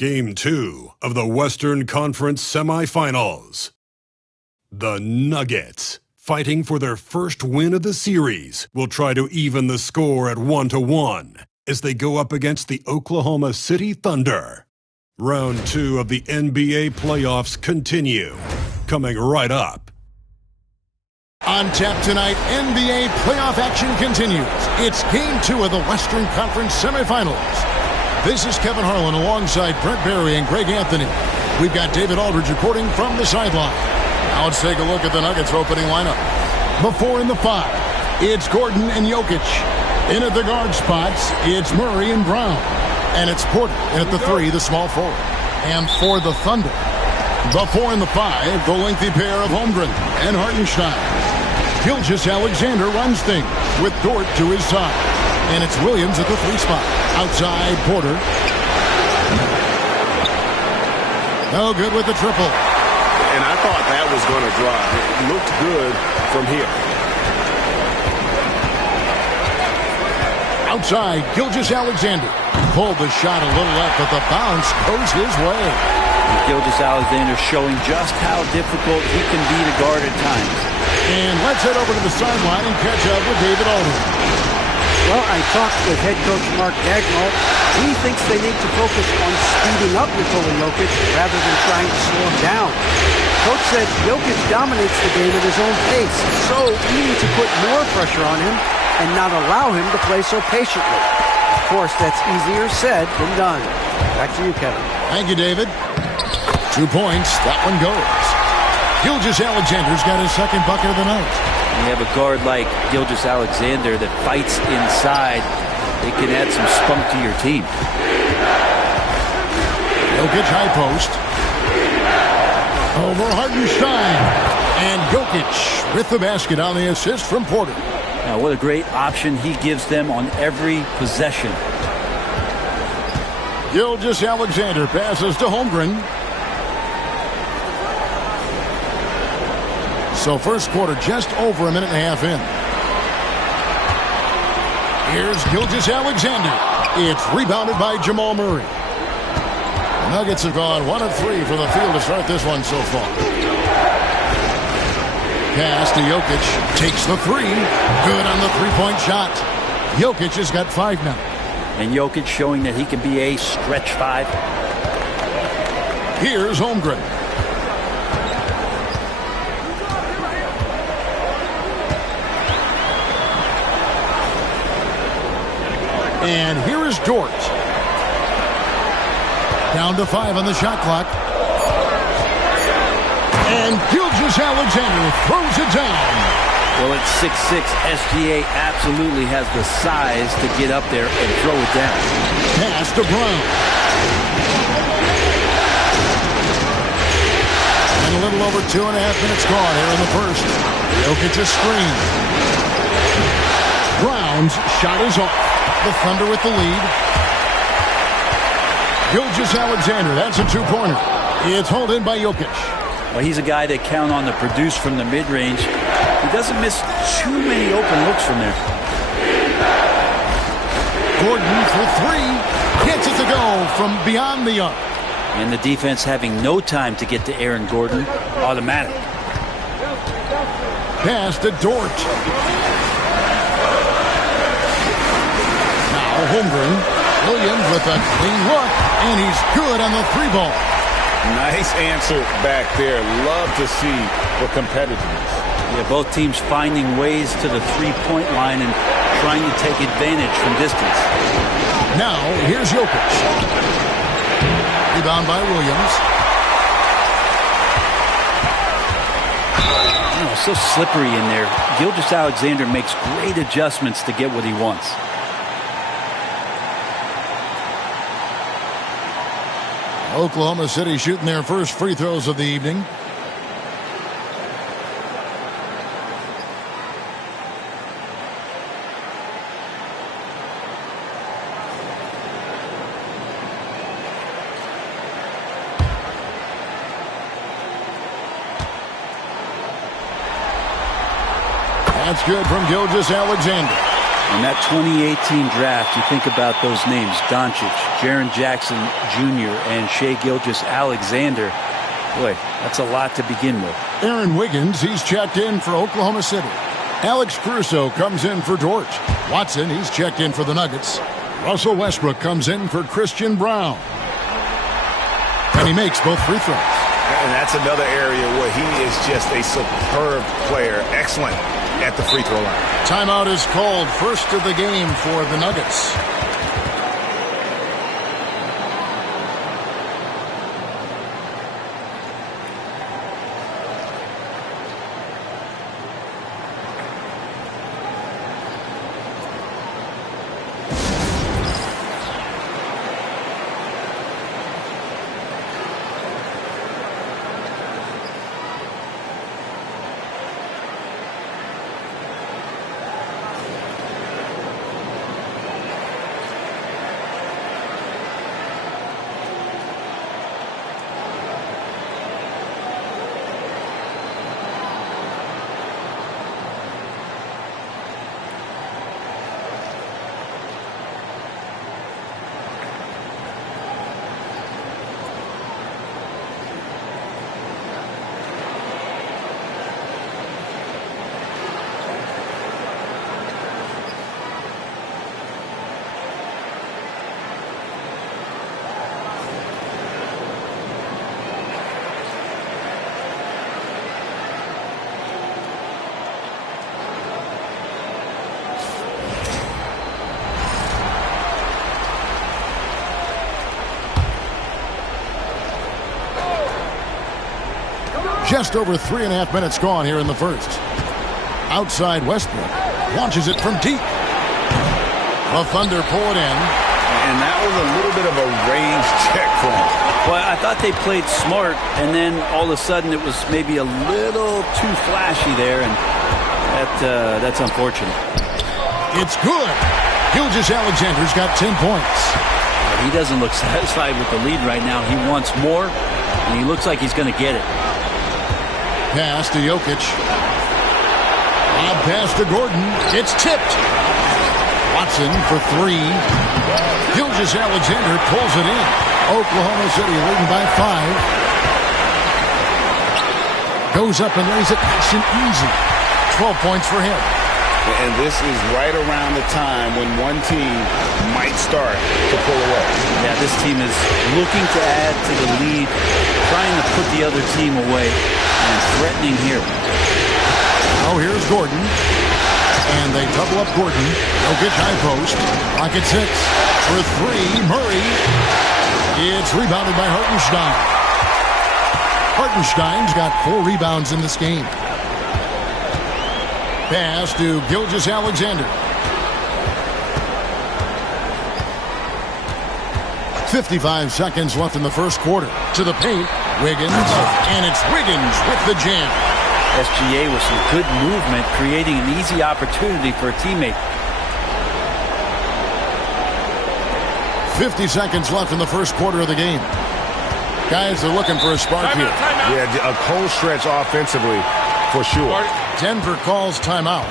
Game 2 of the Western Conference semifinals. The Nuggets, fighting for their first win of the series, will try to even the score at 1-1 as they go up against the Oklahoma City Thunder. Round 2 of the NBA playoffs continue, coming right up. On tap tonight, NBA playoff action continues. It's Game 2 of the Western Conference semifinals. This is Kevin Harlan alongside Brent Barry and Greg Anthony. We've got David Aldridge reporting from the sideline. Now let's take a look at the Nuggets opening lineup. The 4 and the 5, it's Gordon and Jokic. In at the guard spots, it's Murray and Brown. And it's Porter. In at the 3, the small forward. And for the Thunder, the 4 and the 5, the lengthy pair of Holmgren and Hartenstein. Gilgeous-Alexander runs things with Dort to his side. And it's Williams at the 3 spot. Outside, Porter. No good with the triple. And I thought that was going to drop. It looked good from here. Outside, Gilgeous-Alexander. Pulled the shot a little left, but the bounce goes his way. Gilgeous-Alexander showing just how difficult he can be to guard at times. And let's head over to the sideline and catch up with David Aldridge. Well, I talked with head coach Mark Dagnall. He thinks they need to focus on speeding up Nikola Jokic rather than trying to slow him down. Coach said Jokic dominates the game at his own pace, so we need to put more pressure on him and not allow him to play so patiently. Of course, that's easier said than done. Back to you, Kevin. Thank you, David. 2 points. That one goes. Gilgeous-Alexander's got his second bucket of the night. You have a guard like Gilgeous-Alexander that fights inside. It can add some spunk to your team. Jokic high post. Over Hartenstein. And Jokic with the basket on the assist from Porter. Now, what a great option he gives them on every possession. Gilgeous-Alexander passes to Holmgren. So first quarter just over a minute and a half in. Here's Gilgeous-Alexander. It's rebounded by Jamal Murray. The Nuggets have gone 1 of 3 from the field to start this one so far. Pass to Jokic. Takes the 3. Good on the three-point shot. Jokic has got 5 now. And Jokic showing that he can be a stretch 5. Here's Holmgren. And here is Dort. Down to 5 on the shot clock. And Gilgeous-Alexander throws it down. Well, at 6'6", SGA absolutely has the size to get up there and throw it down. Pass to Brown. And a little over 2.5 minutes gone here in the first. Jokic a screen. Brown's shot is off. The Thunder with the lead. Gilgeous-Alexander, that's a 2-pointer. It's hauled in by Jokic. Well, he's a guy that count on to produce from the mid-range. He doesn't miss too many open looks from there. Gordon for 3. Gets it to go from beyond the arc. And the defense having no time to get to Aaron Gordon. Automatic. Pass to Dort. Holmgren. Williams with a clean look, and he's good on the 3-ball. Nice answer back there. Love to see the competitiveness. Yeah, both teams finding ways to the 3-point line and trying to take advantage from distance. Now, here's Jokic. Rebound by Williams. Oh, so slippery in there. Gilgeous-Alexander makes great adjustments to get what he wants. Oklahoma City shooting their first free throws of the evening. That's good from Gilgeous-Alexander. In that 2018 draft, you think about those names, Doncic, Jaren Jackson Jr., and Shai Gilgeous-Alexander. Boy, that's a lot to begin with. Aaron Wiggins, he's checked in for Oklahoma City. Alex Caruso comes in for Dort. Watson, he's checked in for the Nuggets. Russell Westbrook comes in for Christian Brown. And he makes both free throws. And that's another area where he is just a superb player. Excellent at the free throw line. Timeout is called, first of the game for the Nuggets. Just over 3.5 minutes gone here in the first. Outside Westbrook. Launches it from deep. The Thunder pull it in. And that was a little bit of a range check for him. Well, I thought they played smart, and then all of a sudden it was maybe a little too flashy there, and that's unfortunate. It's good. Gilgeous-Alexander's got 10 points. He doesn't look satisfied with the lead right now. He wants more, and he looks like he's going to get it. Pass to Jokic. Lob pass to Gordon. It's tipped. Watson for three. Gilgeous-Alexander pulls it in. Oklahoma City leading by 5. Goes up and lays it nice and easy. 12 points for him. And this is right around the time when one team might start to pull away. Yeah, this team is looking to add to the lead, trying to put the other team away, and threatening here. Oh, here's Gordon. And they double up Gordon. Jokic high post. Pocket 6. For three, Murray. It's rebounded by Hartenstein. Hartenstein's got 4 rebounds in this game. Pass to Gilgeous-Alexander. 55 seconds left in the first quarter. To the paint, Wiggins, and it's Wiggins with the jam. SGA with some good movement, creating an easy opportunity for a teammate. 50 seconds left in the first quarter of the game. Guys are looking for a spark here. Yeah, a cold stretch offensively for sure. Denver calls timeout.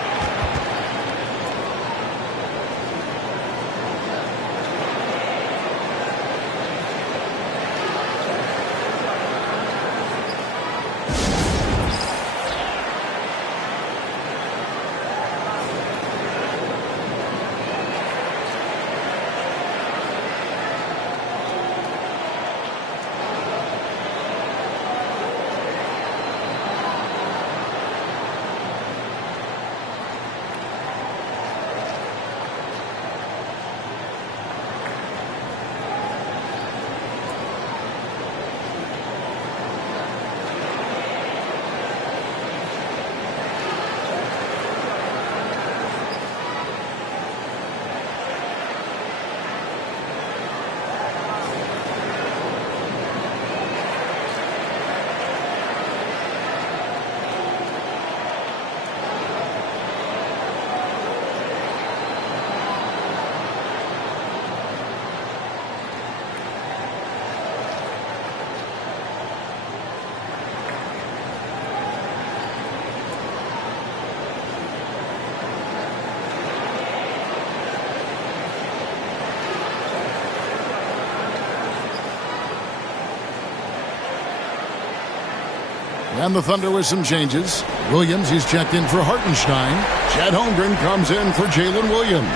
And the Thunder with some changes. Williams, he's checked in for Hartenstein. Chet Holmgren comes in for Jalen Williams.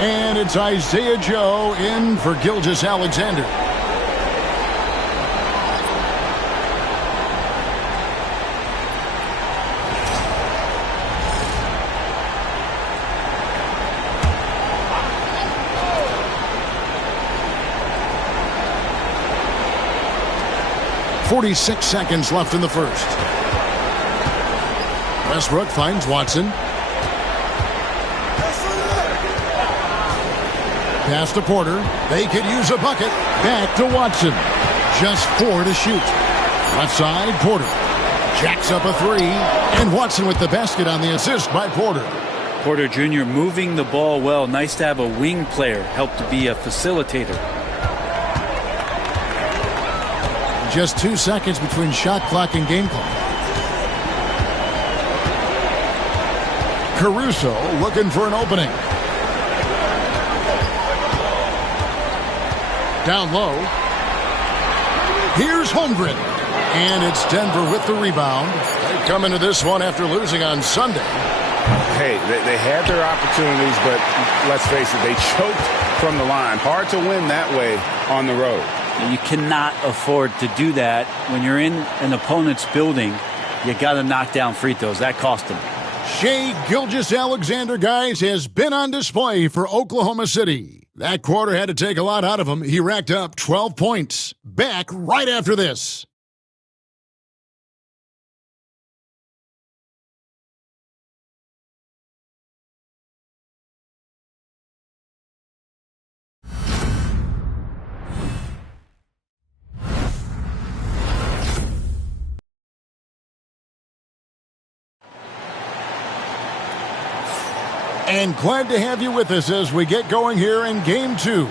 And it's Isaiah Joe in for Gilgeous Alexander. .46 seconds left in the first. Westbrook finds Watson. Pass to Porter. They could use a bucket. Back to Watson. Just 4 to shoot. Left side, Porter. Jacks up a 3. And Watson with the basket on the assist by Porter. Porter Jr. moving the ball well. Nice to have a wing player help to be a facilitator. Just 2 seconds between shot clock and game clock. Caruso looking for an opening. Down low. Here's Holmgren. And it's Denver with the rebound. They come into this one after losing on Sunday. Hey, they had their opportunities, but let's face it, they choked from the line. Hard to win that way on the road. You cannot afford to do that when you're in an opponent's building. You got to knock down free throws. That cost them. Shai Gilgeous-Alexander, guys, has been on display for Oklahoma City. That quarter had to take a lot out of him. He racked up 12 points. Back right after this. And glad to have you with us as we get going here in Game 2.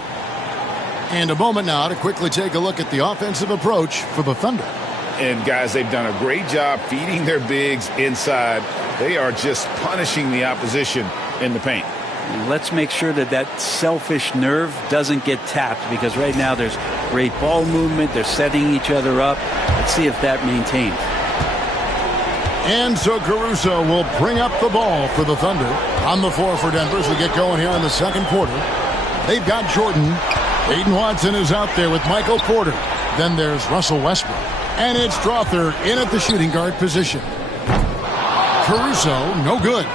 And a moment now to quickly take a look at the offensive approach for the Thunder. And, guys, they've done a great job feeding their bigs inside. They are just punishing the opposition in the paint. Let's make sure that that selfish nerve doesn't get tapped, because right now there's great ball movement. They're setting each other up. Let's see if that maintains. And so Caruso will bring up the ball for the Thunder. On the floor for Denver as we get going here in the second quarter. They've got Jordan. Aiden Watson is out there with Michael Porter. Then there's Russell Westbrook. And it's Strother in at the shooting guard position. Caruso, no good.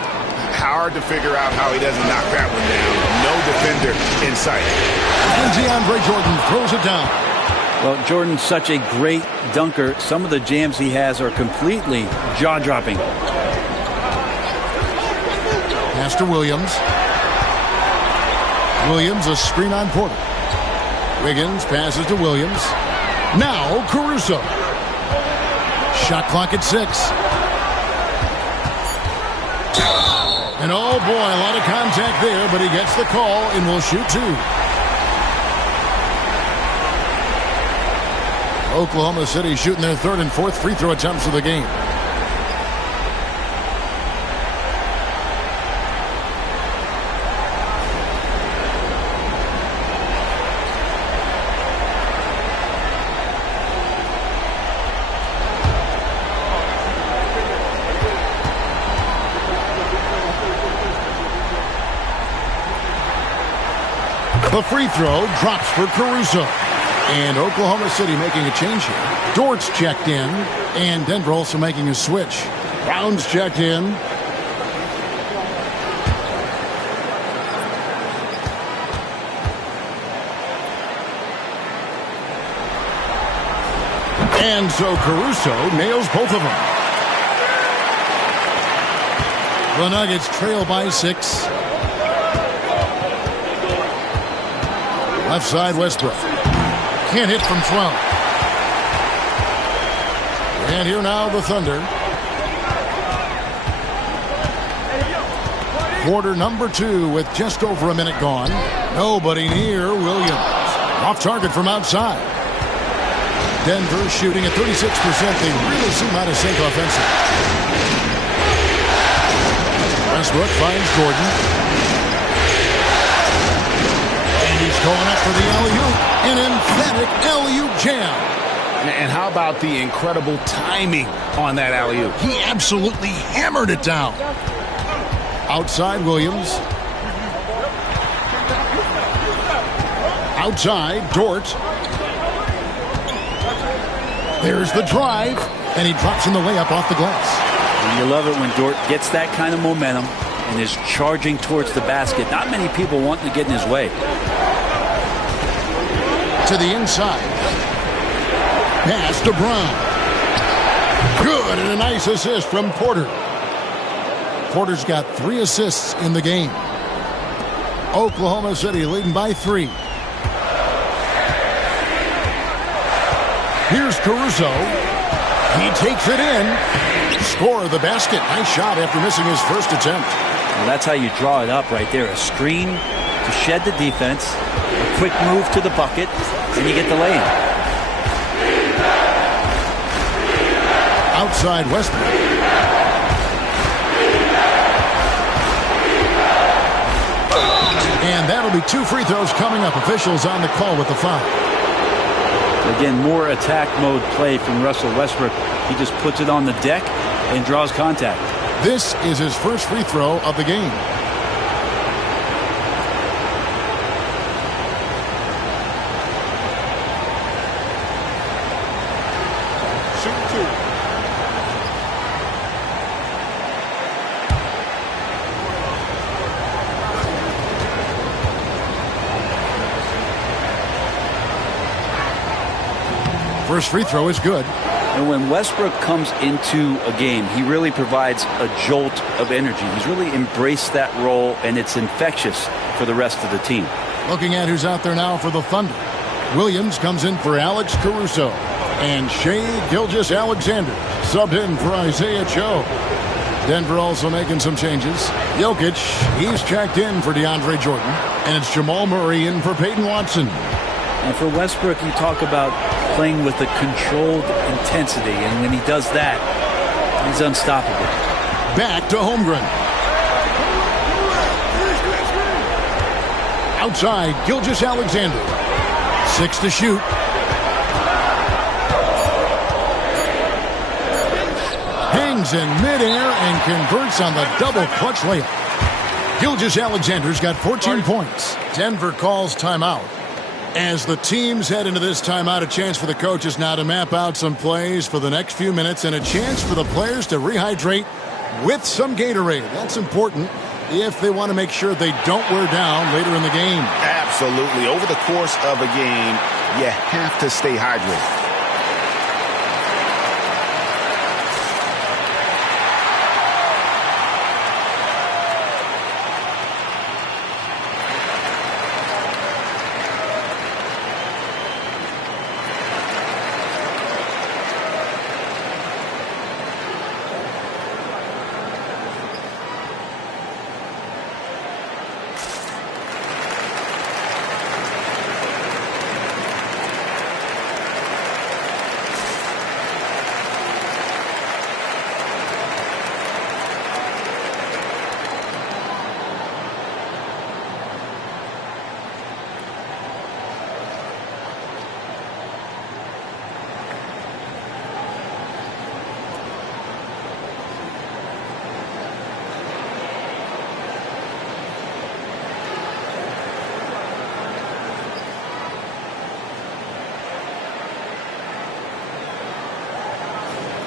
Hard to figure out how he doesn't knock that one down. No defender in sight. And DeAndre Jordan throws it down. Well, Jordan's such a great dunker. Some of the jams he has are completely jaw-dropping. Pass to Williams. Williams, a screen on Porter. Wiggins passes to Williams. Now Caruso. Shot clock at 6. And oh boy, a lot of contact there, but he gets the call and will shoot 2. Oklahoma City shooting their third and fourth free throw attempts of the game. The free throw drops for Caruso. And Oklahoma City making a change here. Dort's checked in. And Denver also making a switch. Brown's checked in. And so Caruso nails both of them. The Nuggets trail by 6. Left side, Westbrook. Can't hit from 12. And here now the Thunder. Quarter number 2 with just over a minute gone. Nobody near Williams. Off target from outside. Denver shooting at 36%. They really seem out of sync offensively. Westbrook finds Jordan. And he's going up for the alley-oop. An emphatic alley-oop jam. And how about the incredible timing on that alley-oop? He absolutely hammered it down. Outside Williams. Outside Dort. There's the drive, and he drops in the layup off the glass. And you love it when Dort gets that kind of momentum and is charging towards the basket. Not many people want to get in his way. To the inside. Pass to Brown. Good, and a nice assist from Porter. Porter's got 3 assists in the game. Oklahoma City leading by 3. Here's Caruso. He takes it in. Score the basket. Nice shot after missing his first attempt. Well, that's how you draw it up right there. A screen to shed the defense, a quick move to the bucket, and you get the lay-in. Outside Westbrook. And that'll be 2 free throws coming up. Officials on the call with the foul. Again, more attack mode play from Russell Westbrook. He just puts it on the deck and draws contact. This is his first free throw of the game. Shoot 2. First free throw is good. And when Westbrook comes into a game, he really provides a jolt of energy. He's really embraced that role, and it's infectious for the rest of the team. Looking at who's out there now for the Thunder. Williams comes in for Alex Caruso. And Shai Gilgeous-Alexander subbed in for Isaiah Cho. Denver also making some changes. Jokic, he's checked in for DeAndre Jordan. And it's Jamal Murray in for Peyton Watson. And for Westbrook, you talk about playing with a controlled intensity, and when he does that, he's unstoppable. Back to Holmgren. Outside, Gilgeous-Alexander. 6 to shoot. Hangs in midair and converts on the double clutch layup. Gilgeous-Alexander's got 14 points. Denver calls timeout. As the teams head into this timeout, a chance for the coaches now to map out some plays for the next few minutes and a chance for the players to rehydrate with some Gatorade. That's important if they want to make sure they don't wear down later in the game. Absolutely. Over the course of a game, you have to stay hydrated.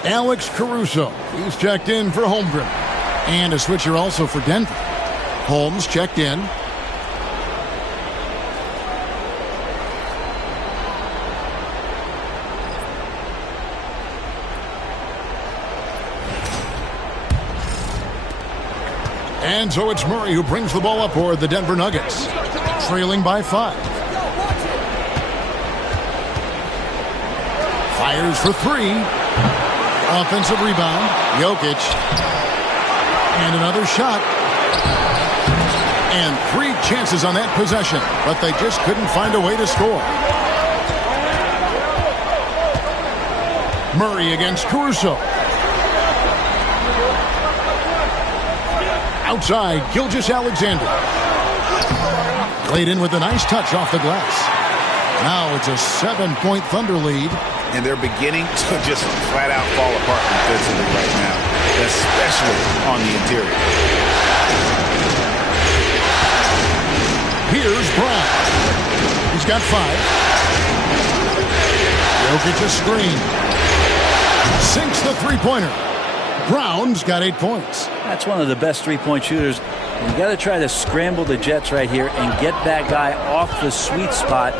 Alex Caruso, he's checked in for Holmgren. And a switcher also for Denver. Holmes checked in. And so it's Murray who brings the ball up for the Denver Nuggets. Trailing by 5. Fires for 3. Offensive rebound. Jokic. And another shot. And 3 chances on that possession, but they just couldn't find a way to score. Murray against Caruso. Outside, Gilgeous-Alexander. Played in with a nice touch off the glass. Now it's a 7-point Thunder lead. and they're beginning to just flat out fall apart defensively right now, especially on the interior. Here's Brown. He's got 5. Jokic a screen. Sinks the three-pointer. Brown's got 8 points. That's one of the best three-point shooters. You got to try to scramble the Jets right here and get that guy off the sweet spot.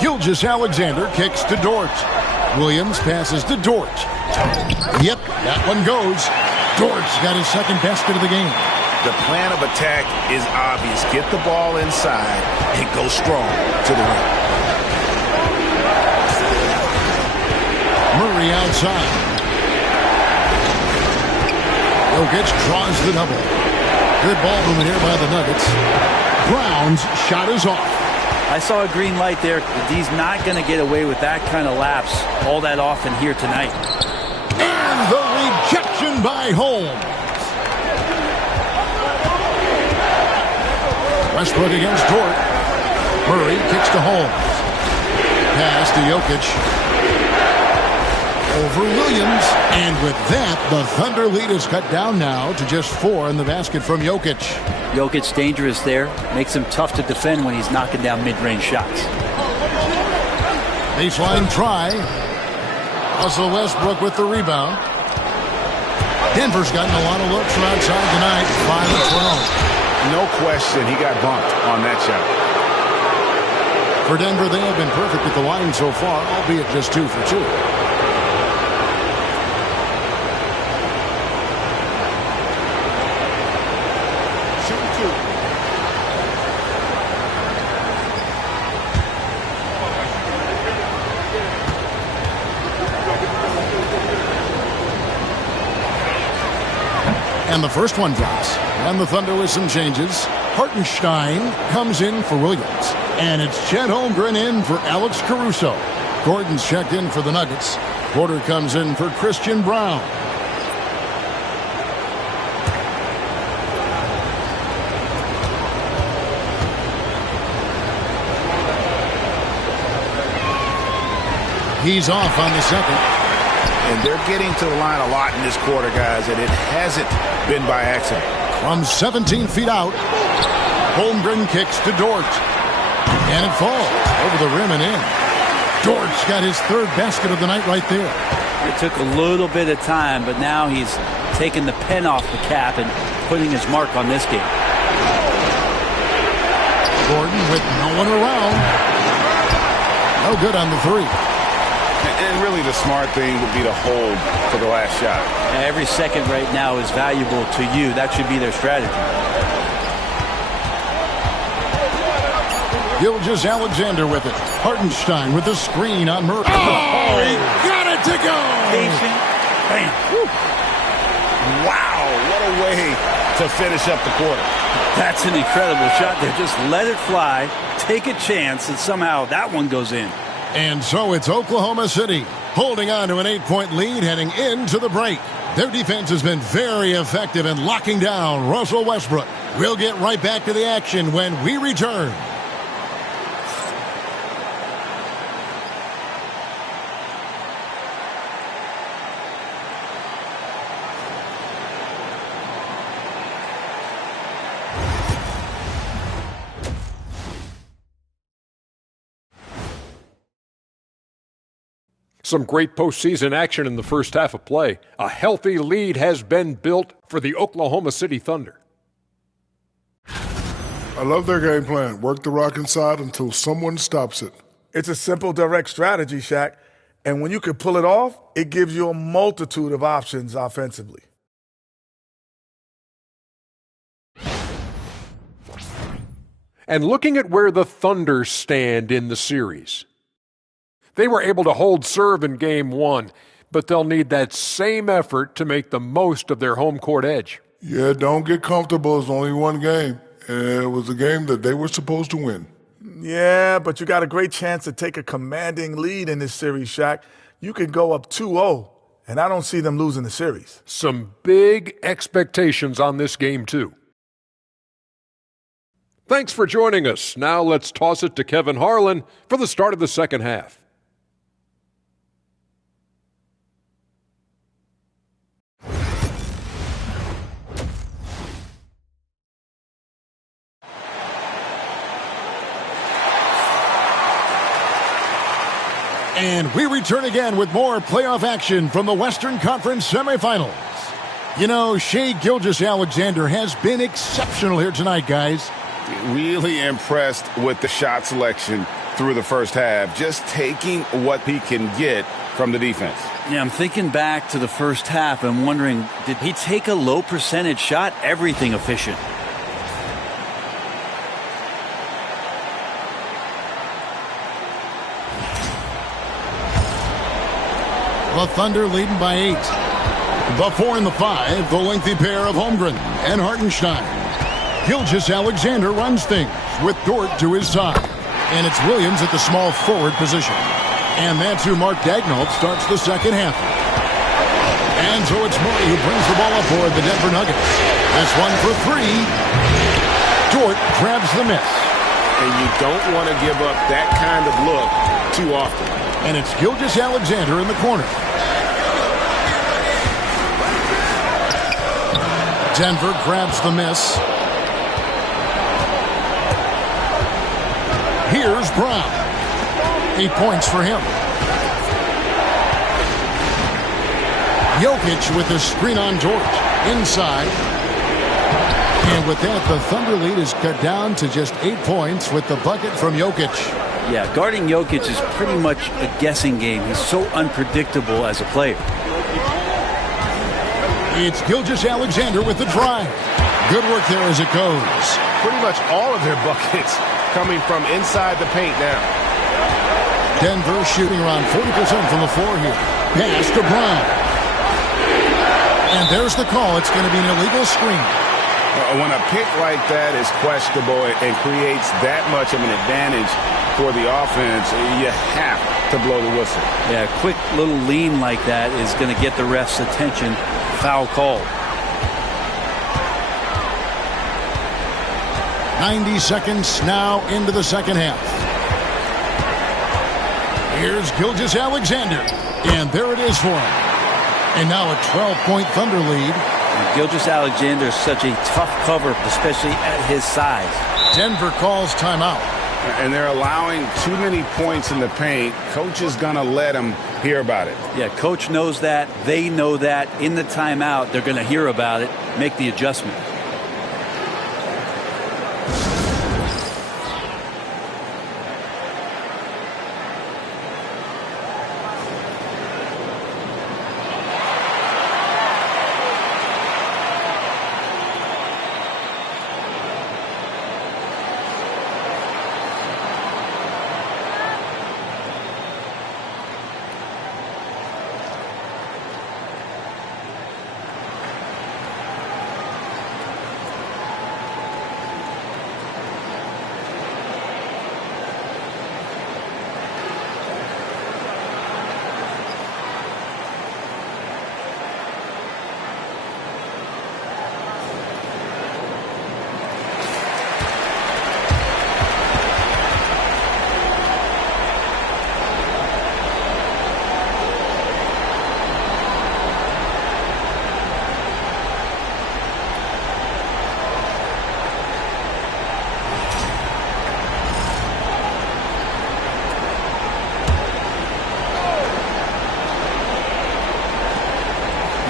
Gilgeous-Alexander kicks to Dort. Williams passes to Dort. Yep, that one goes. Dort's got his second basket of the game. The plan of attack is obvious. Get the ball inside and go strong to the rim. Murray outside. Jokic draws the double. Good ball movement here by the Nuggets. Brown's shot is off. I saw a green light there. He's not going to get away with that kind of lapse all that often here tonight. And the rejection by Holmes. Westbrook against Dort. Murray kicks to Holmes. Pass to Jokic. Over Williams. And with that, the Thunder lead is cut down now to just 4 in the basket from Jokic. Jokic's dangerous there. Makes him tough to defend when he's knocking down mid-range shots. Baseline try. Russell Westbrook with the rebound. Denver's gotten a lot of looks from outside tonight. 5 of 12. No question, he got bumped on that shot. For Denver, they have been perfect at the line so far, albeit just 2 for 2. And the first one drops. And the Thunder with some changes. Hartenstein comes in for Williams. And it's Chet Holmgren in for Alex Caruso. Gordon's checked in for the Nuggets. Porter comes in for Christian Brown. He's off on the second. And they're getting to the line a lot in this quarter, guys, and it hasn't been by accident. From 17 feet out, Holmgren kicks to Dort. And it falls over the rim and in. Dort's got his 3rd basket of the night right there. It took a little bit of time, but now he's taking the pen off the cap and putting his mark on this game. Gordon with no one around. No good on the 3. And really the smart thing would be to hold for the last shot. Every second right now is valuable to you. That should be their strategy. Gilgeous-Alexander with it. Hartenstein with the screen on Murray. Oh, he got it to go! Patient. Bam. Woo. Wow, what a way to finish up the quarter. That's an incredible shot there. Just let it fly, take a chance, and somehow that one goes in. And so it's Oklahoma City holding on to an 8-point lead heading into the break. Their defense has been very effective in locking down Russell Westbrook. We'll get right back to the action when we return. Some great postseason action in the first half of play. A healthy lead has been built for the Oklahoma City Thunder. I love their game plan. Work the rock inside until someone stops it. It's a simple, direct strategy, Shaq. And when you can pull it off, it gives you a multitude of options offensively. And looking at where the Thunder stand in the series. They were able to hold serve in Game 1, but they'll need that same effort to make the most of their home court edge. Yeah, don't get comfortable. It's only one game. And it was a game that they were supposed to win. Yeah, but you got a great chance to take a commanding lead in this series, Shaq. You could go up 2-0, and I don't see them losing the series. Some big expectations on this game, too. Thanks for joining us. Now let's toss it to Kevin Harlan for the start of the second half. And we return again with more playoff action from the Western Conference semifinals. You know, Shai Gilgeous-Alexander has been exceptional here tonight, guys. Really impressed with the shot selection through the first half, just taking what he can get from the defense. Yeah, I'm thinking back to the first half and wondering, did he take a low percentage shot? Everything efficient. The Thunder leading by 8. The 4 and the 5, the lengthy pair of Holmgren and Hartenstein. Gilgeous-Alexander runs things with Dort to his side. And it's Williams at the small forward position. And that's who Mark Daigneault starts the second half. And so it's Murray who brings the ball up for the Denver Nuggets. This one for 3. Dort grabs the miss. And you don't want to give up that kind of look too often. And it's Gilgeous-Alexander in the corner. Denver grabs the miss. Here's Brown. 8 points for him. Jokic with the screen on Dort. Inside. And with that, the Thunder lead is cut down to just 8 points with the bucket from Jokic. Yeah, guarding Jokic is pretty much a guessing game. He's so unpredictable as a player. It's Gilgeous-Alexander with the drive. Good work there as it goes. Pretty much all of their buckets coming from inside the paint now. Denver shooting around 40% from the floor here. Pass to Brown. And there's the call. It's going to be an illegal screen. When a pick like that is questionable and creates that much of an advantage for the offense, you have to blow the whistle. Yeah, a quick little lean like that is going to get the ref's attention. Foul call. 90 seconds now into the second half. Here's Gilgeous-Alexander. And there it is for him. And now a 12-point Thunder lead. Gilgeous-Alexander is such a tough cover, especially at his size. Denver calls timeout. And they're allowing too many points in the paint. Coach is going to let them hear about it. Yeah, coach knows that. They know that. In the timeout, they're going to hear about it, make the adjustment.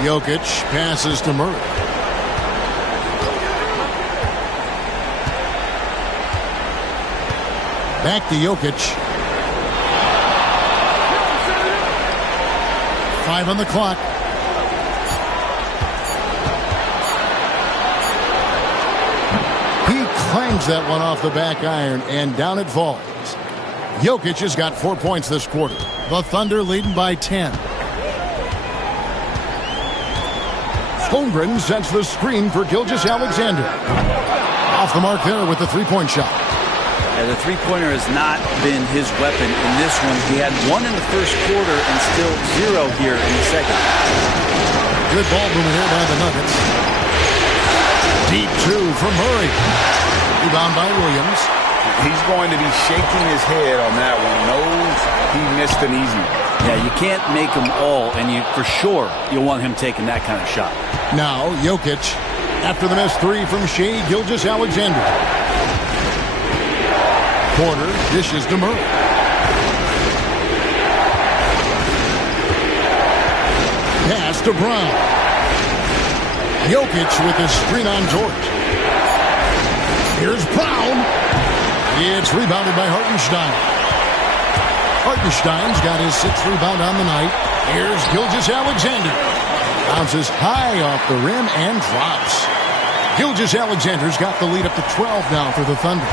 Jokic passes to Murray. Back to Jokic. 5 on the clock. He clangs that one off the back iron, and down it falls. Jokic has got 4 points this quarter. The Thunder leading by 10. Holmgren sets the screen for Gilgeous-Alexander. Off the mark there with the three-point shot. Yeah, the three-pointer has not been his weapon in this one. He had 1 in the first quarter and still 0 here in the second. Good ball movement here by the Nuggets. Deep 2 from Murray. Rebound by Williams. He's going to be shaking his head on that one. Knows he missed an easy one. Yeah, you can't make them all, and you for sure you'll want him taking that kind of shot. Now, Jokic, after the missed 3 from Shai Gilgeous-Alexander. Porter dishes to Murray. to Brown. Jokic with his screen on George. Here's Brown. It's rebounded by Hartenstein. Hartenstein's got his 6th rebound on the night. Here's Gilgeous-Alexander. Bounces high off the rim and drops. Gilgeous-Alexander's got the lead up to 12 now for the Thunder.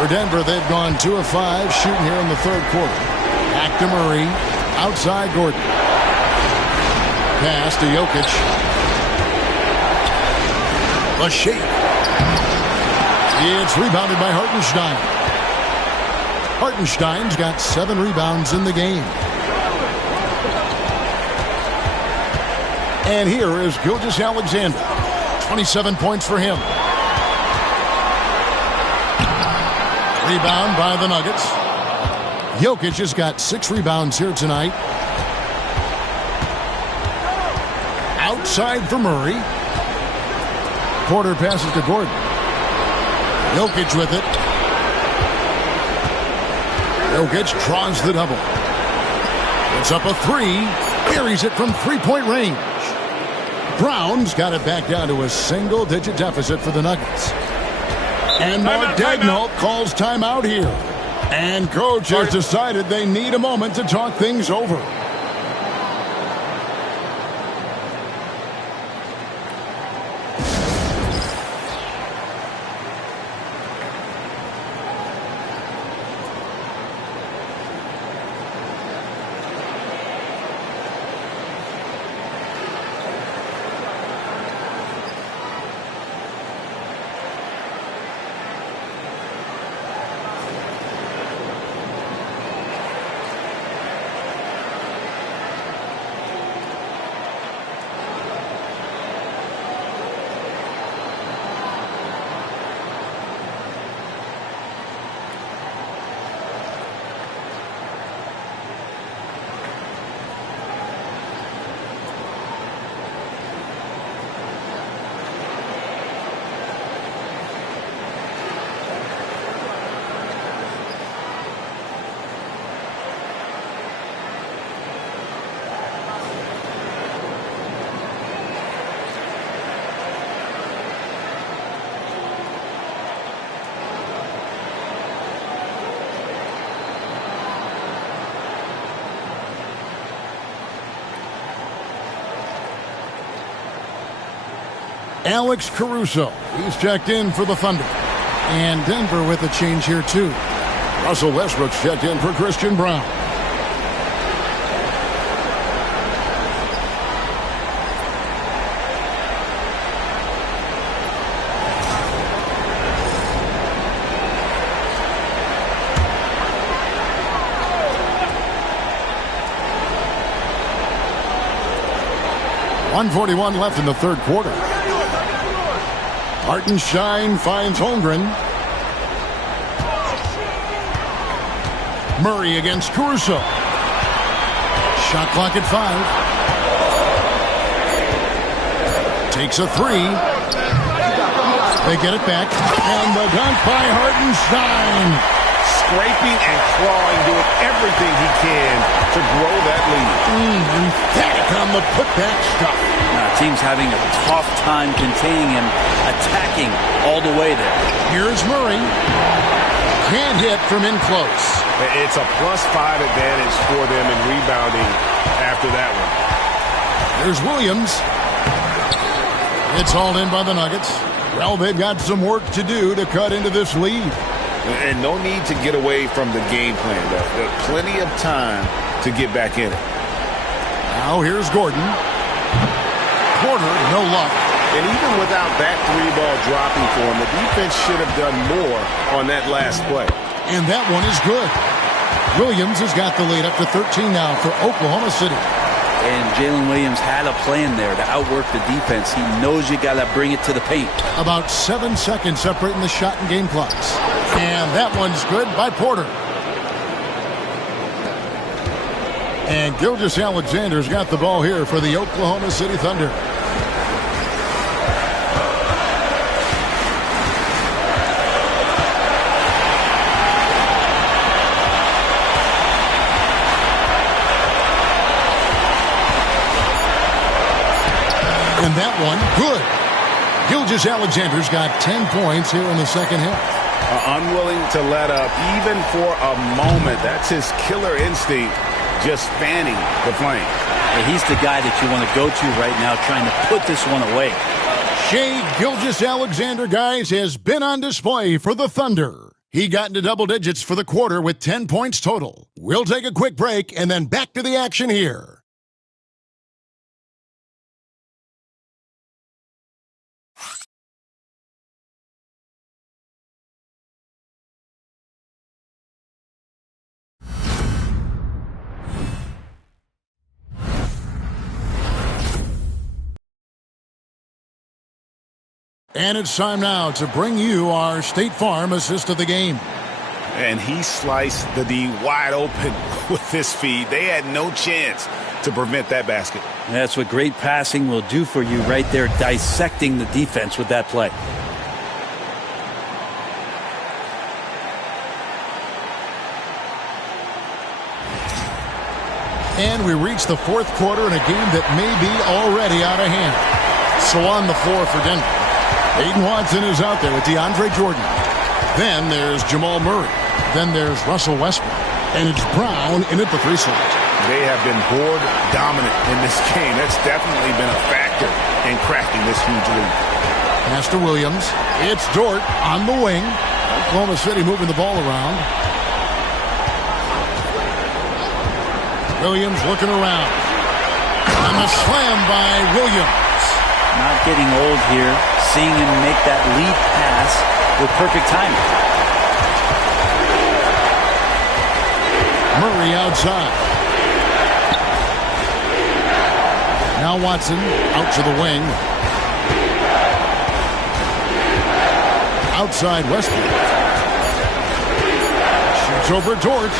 For Denver, they've gone 2 of 5 shooting here in the 3rd quarter. Back to Murray. Outside Gordon. Pass to Jokic. A shake. It's rebounded by Hartenstein. Hartenstein's got 7 rebounds in the game. And here is Gilgeous-Alexander. 27 points for him. Rebound by the Nuggets. Jokic has got 6 rebounds here tonight. Outside for Murray. Porter passes to Gordon. Jokic with it. Jokic draws the double. It's up a 3. Carries it from 3-point range. Brown's got it back down to a single-digit deficit for the Nuggets. And Mark Daigneault calls timeout here. And coach has decided they need a moment to talk things over. Alex Caruso. He's checked in for the Thunder. And Denver with a change here, too. Russell Westbrook's checked in for Christian Brown. .141 left in the 3rd quarter. Hartenstein finds Holmgren. Murray against Caruso. Shot clock at 5. Takes a 3. They get it back. And the dunk by Hartenstein. Scraping and clawing, doing everything he can to grow that lead. Emphatic on the putback stuff. Team's having a tough time containing him, attacking all the way there. Here's Murray. Can't hit from in close. It's a +5 advantage for them in rebounding after that one. Here's Williams. It's hauled in by the Nuggets. Well, they've got some work to do to cut into this lead. And no need to get away from the game plan. There's plenty of time to get back in it. Now here's Gordon. Porter, no luck. And even without that 3-ball dropping for him, the defense should have done more on that last play. And that one is good. Williams has got the lead up to 13 now for Oklahoma City. And Jalen Williams had a plan there to outwork the defense. He knows you got to bring it to the paint. About 7 seconds separating the shot and game clocks. And that one's good by Porter. And Gilgeous-Alexander's got the ball here for the Oklahoma City Thunder. that one. Good. Gilgeous-Alexander's got 10 points here in the second half. Unwilling to let up even for a moment. That's his killer instinct, just fanning the flame. Yeah, he's the guy that you want to go to right now, trying to put this one away. Shai Gilgeous-Alexander, guys, has been on display for the Thunder. He got into double digits for the quarter with 10 points total. We'll take a quick break and then back to the action here. And it's time now to bring you our State Farm assist of the game. And he sliced the D wide open with this feed. They had no chance to prevent that basket. That's what great passing will do for you right there, dissecting the defense with that play. And we reach the fourth quarter in a game that may be already out of hand. So on the floor for Denver, Aiden Watson is out there with DeAndre Jordan. Then there's Jamal Murray. Then there's Russell Westbrook. And it's Brown in at the free slot. They have been board dominant in this game. That's definitely been a factor in cracking this huge lead. Pass to Williams. It's Dort on the wing. Oklahoma City moving the ball around. Williams looking around. And the slam by Williams. Not getting old here. Seeing him make that lead pass with perfect timing. Murray outside. Now Watson out to the wing. Outside Westbrook. Shoots over Dort.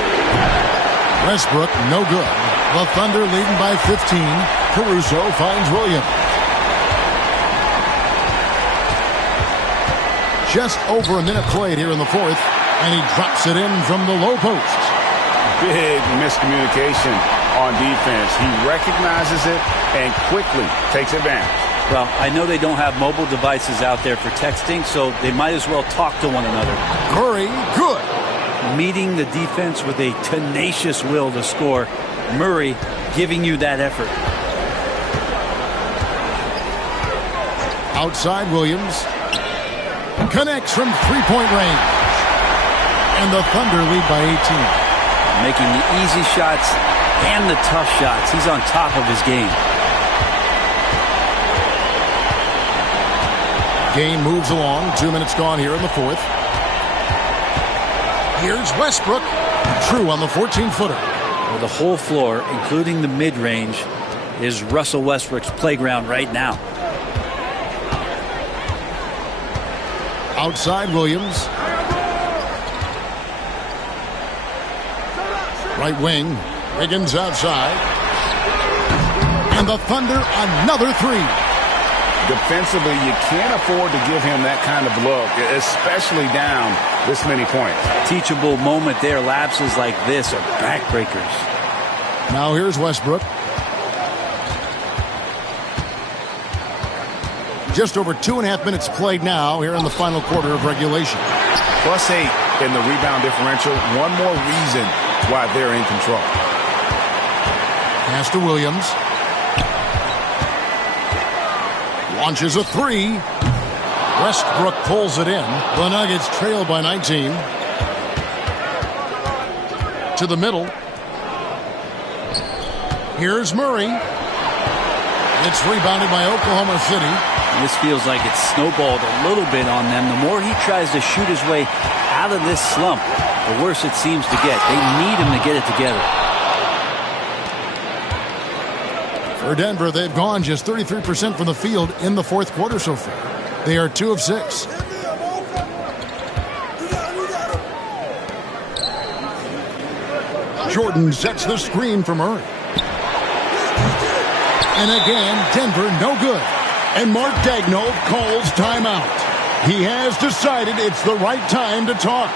Westbrook, no good. The Thunder leading by 15. Caruso finds Williams. Just over a minute played here in the fourth, and he drops it in from the low post. Big miscommunication on defense. He recognizes it and quickly takes advantage. Well, I know they don't have mobile devices out there for texting, so they might as well talk to one another. Curry, good. Meeting the defense with a tenacious will to score. Murray giving you that effort. Outside Williams. Connects from three-point range. And the Thunder lead by 18. Making the easy shots and the tough shots. He's on top of his game. Game moves along. 2 minutes gone here in the fourth. Here's Westbrook. True on the 14-footer. Well, the whole floor, including the mid-range, is Russell Westbrook's playground right now. Outside Williams. Right wing. Wiggins outside. And the Thunder another three. Defensively, you can't afford to give him that kind of look, especially down this many points. Teachable moment there. Lapses like this are backbreakers. Now here's Westbrook. Just over 2.5 minutes played now here in the final quarter of regulation. +8 in the rebound differential. One more reason why they're in control. Pass to Williams. Launches a three. Westbrook pulls it in. The Nuggets trail by 19. To the middle. Here's Murray. It's rebounded by Oklahoma City. This feels like it's snowballed a little bit on them. The more he tries to shoot his way out of this slump, the worse it seems to get. They need him to get it together. For Denver, they've gone just 33% from the field in the fourth quarter so far. They are 2 of 6. Jordan sets the screen for Murray. And again, Denver no good. And Mark Daigneault calls timeout. He has decided it's the right time to talk.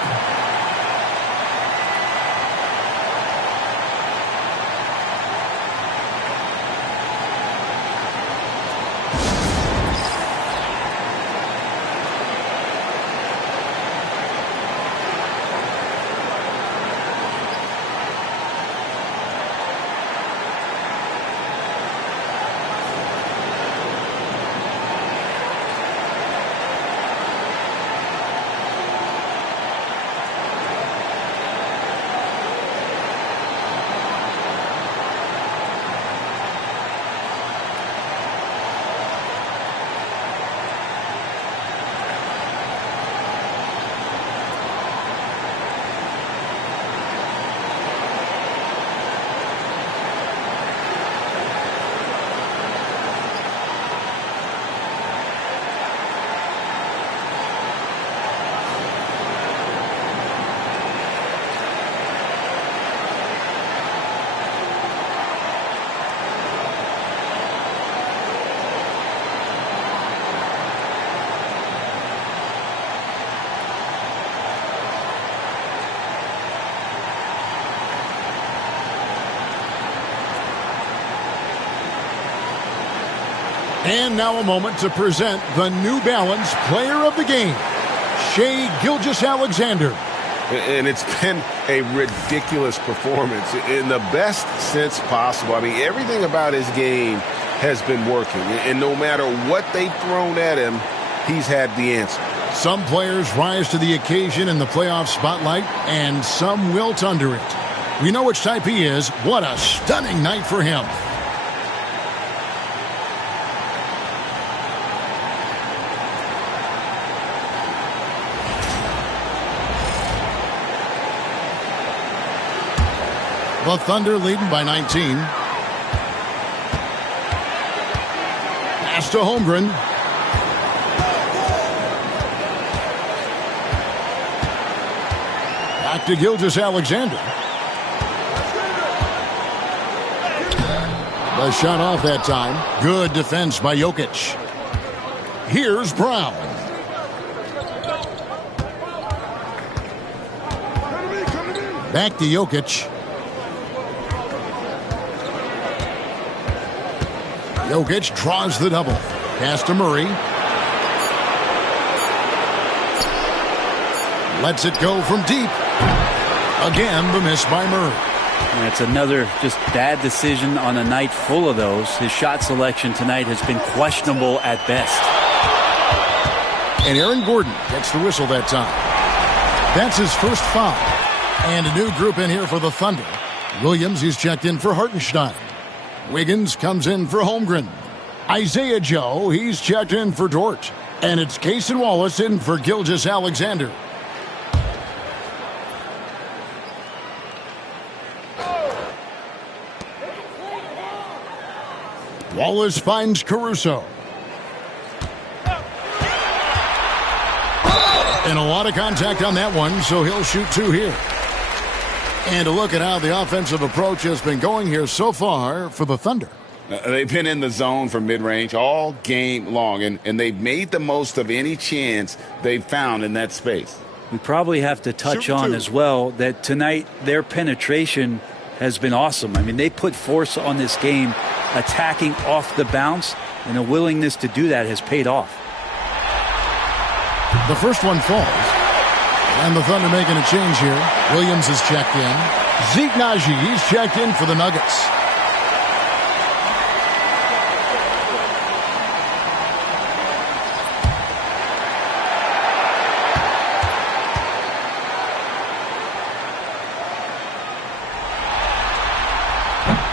And now a moment to present the New Balance Player of the Game, Shai Gilgeous-Alexander. And it's been a ridiculous performance in the best sense possible. I mean, everything about his game has been working. And no matter what they've thrown at him, he's had the answer. Some players rise to the occasion in the playoff spotlight, and some wilt under it. We know which type he is. What a stunning night for him. The Thunder leading by 19. Pass to Holmgren. Back to Gilgeous-Alexander. The shot off that time. Good defense by Jokic. Here's Brown. Back to Jokic. Jokic draws the double. Pass to Murray. Lets it go from deep. Again, the miss by Murray. That's another just bad decision on a night full of those. His shot selection tonight has been questionable at best. And Aaron Gordon gets the whistle that time. That's his first foul. And a new group in here for the Thunder. Williams, he's checked in for Hartenstein. Wiggins comes in for Holmgren. Isaiah Joe, he's checked in for Dort. And it's Cason Wallace in for Gilgeous-Alexander. Wallace finds Caruso. And a lot of contact on that one, so he'll shoot two here. And a look at how the offensive approach has been going here so far for the Thunder. They've been in the zone for mid-range all game long, and they've made the most of any chance they've found in that space. We probably have to touch on as well that tonight their penetration has been awesome. I mean, they put force on this game, attacking off the bounce, and a willingness to do that has paid off. The first one falls. And the Thunder making a change here. Williams is checked in. Zeke Naji, he's checked in for the Nuggets.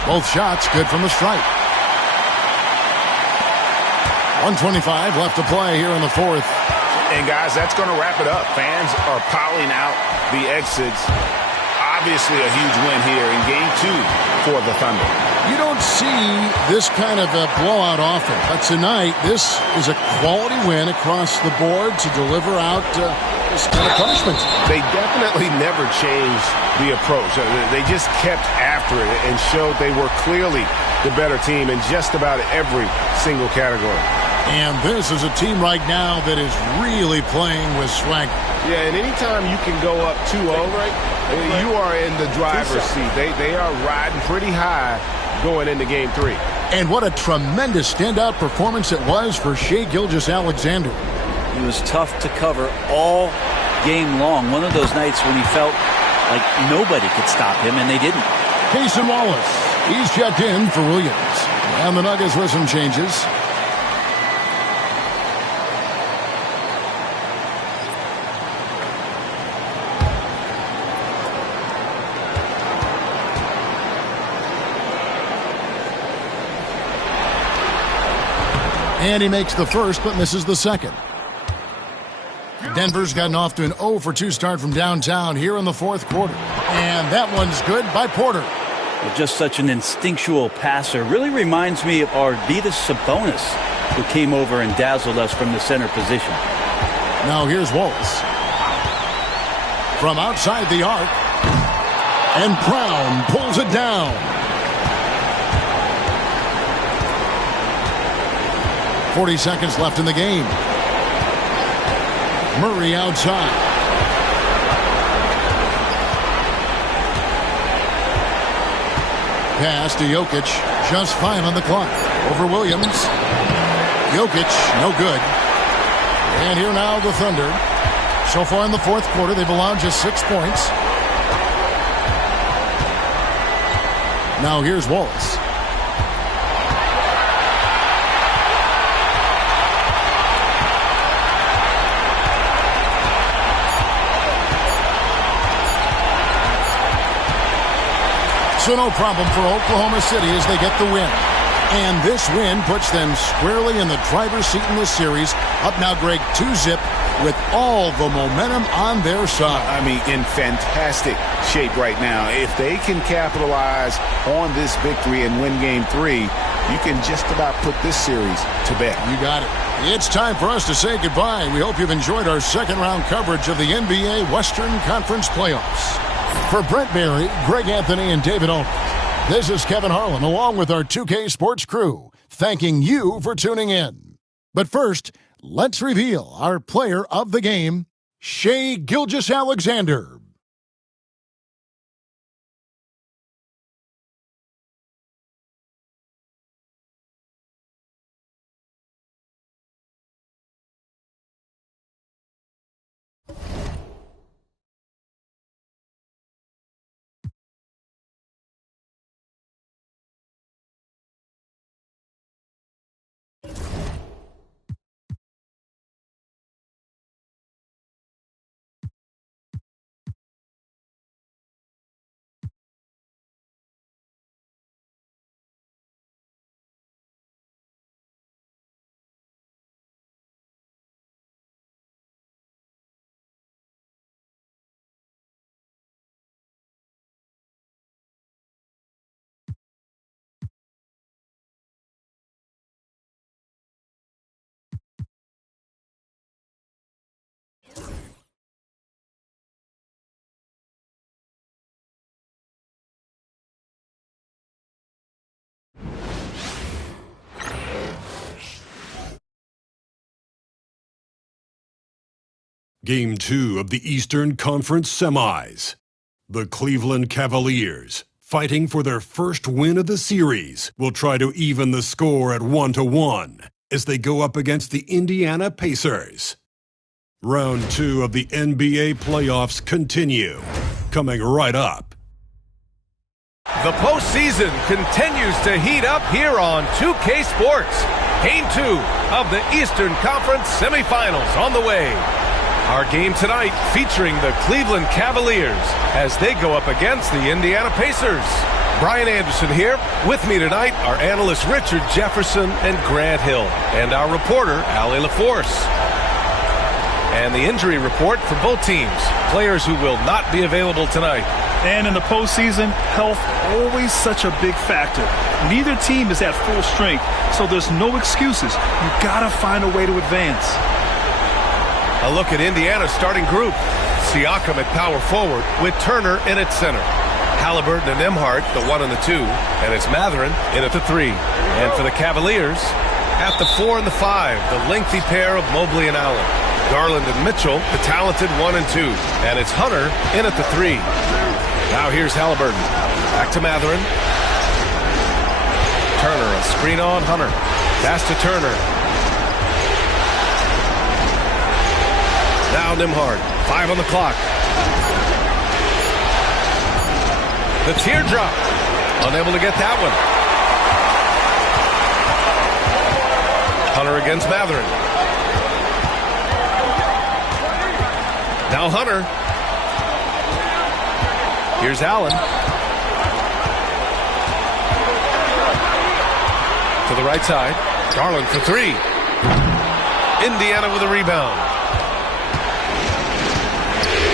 Both shots good from the stripe. 1:25 left to play here in the fourth. And, guys, that's going to wrap it up. Fans are piling out the exits. Obviously a huge win here in Game 2 for the Thunder. You don't see this kind of a blowout often. But tonight, this is a quality win across the board to deliver out this kind of punishment. They definitely never changed the approach. They just kept after it and showed they were clearly the better team in just about every single category. And this is a team right now that is really playing with swagger. Yeah, and anytime you can go up 2-0, you are in the driver's seat. They are riding pretty high going into Game 3. And what a tremendous standout performance it was for Shai Gilgeous-Alexander. He was tough to cover all game long. One of those nights when he felt like nobody could stop him, and they didn't. Cason Wallace, he's checked in for Williams. And the Nuggets with some changes. And he makes the first, but misses the second. Denver's gotten off to an 0-for-2 start from downtown here in the fourth quarter. And that one's good by Porter. Just such an instinctual passer. Really reminds me of Arvydas Sabonis, who came over and dazzled us from the center position. Now here's Wallace. From outside the arc. And Brown pulls it down. 40 seconds left in the game. Murray outside. Pass to Jokic. Just 5 on the clock. Over Williams. Jokic, no good. And here now the Thunder. So far in the fourth quarter, they've allowed just 6 points. Now here's Wallace. So no problem for Oklahoma City as they get the win. And this win puts them squarely in the driver's seat in this series. Up now, Greg, 2-zip with all the momentum on their side. I mean, in fantastic shape right now. If they can capitalize on this victory and win Game 3, you can just about put this series to bed. You got it. It's time for us to say goodbye. We hope you've enjoyed our second-round coverage of the NBA Western Conference Playoffs. For Brent Barry, Greg Anthony, and David Olney, this is Kevin Harlan along with our 2K Sports crew, thanking you for tuning in. But first, let's reveal our player of the game, Shai Gilgeous-Alexander. Game 2 of the Eastern Conference Semis. The Cleveland Cavaliers, fighting for their first win of the series, will try to even the score at 1-1 as they go up against the Indiana Pacers. Round 2 of the NBA playoffs continue, coming right up. The postseason continues to heat up here on 2K Sports. Game 2 of the Eastern Conference semifinals on the way. Our game tonight featuring the Cleveland Cavaliers as they go up against the Indiana Pacers. Brian Anderson here. With me tonight are analysts Richard Jefferson and Grant Hill, and our reporter Allie LaForce. And the injury report for both teams. Players who will not be available tonight. And in the postseason, health always such a big factor. Neither team is at full strength, so there's no excuses. You gotta find a way to advance. A look at Indiana's starting group. Siakam at power forward with Turner in at center. Halliburton and Nembhard, the 1 and the 2. And it's Mathurin in at the 3. And for the Cavaliers, at the 4 and the 5, the lengthy pair of Mobley and Allen. Garland and Mitchell, the talented 1 and 2. And it's Hunter in at the 3. Now here's Halliburton. Back to Mathurin. Turner, a screen on Hunter. Pass to Turner. Now Nembhard, 5 on the clock. The teardrop, unable to get that one. Hunter against Mathurin. Now Hunter. Here's Allen. To the right side. Garland for 3. Indiana with a rebound.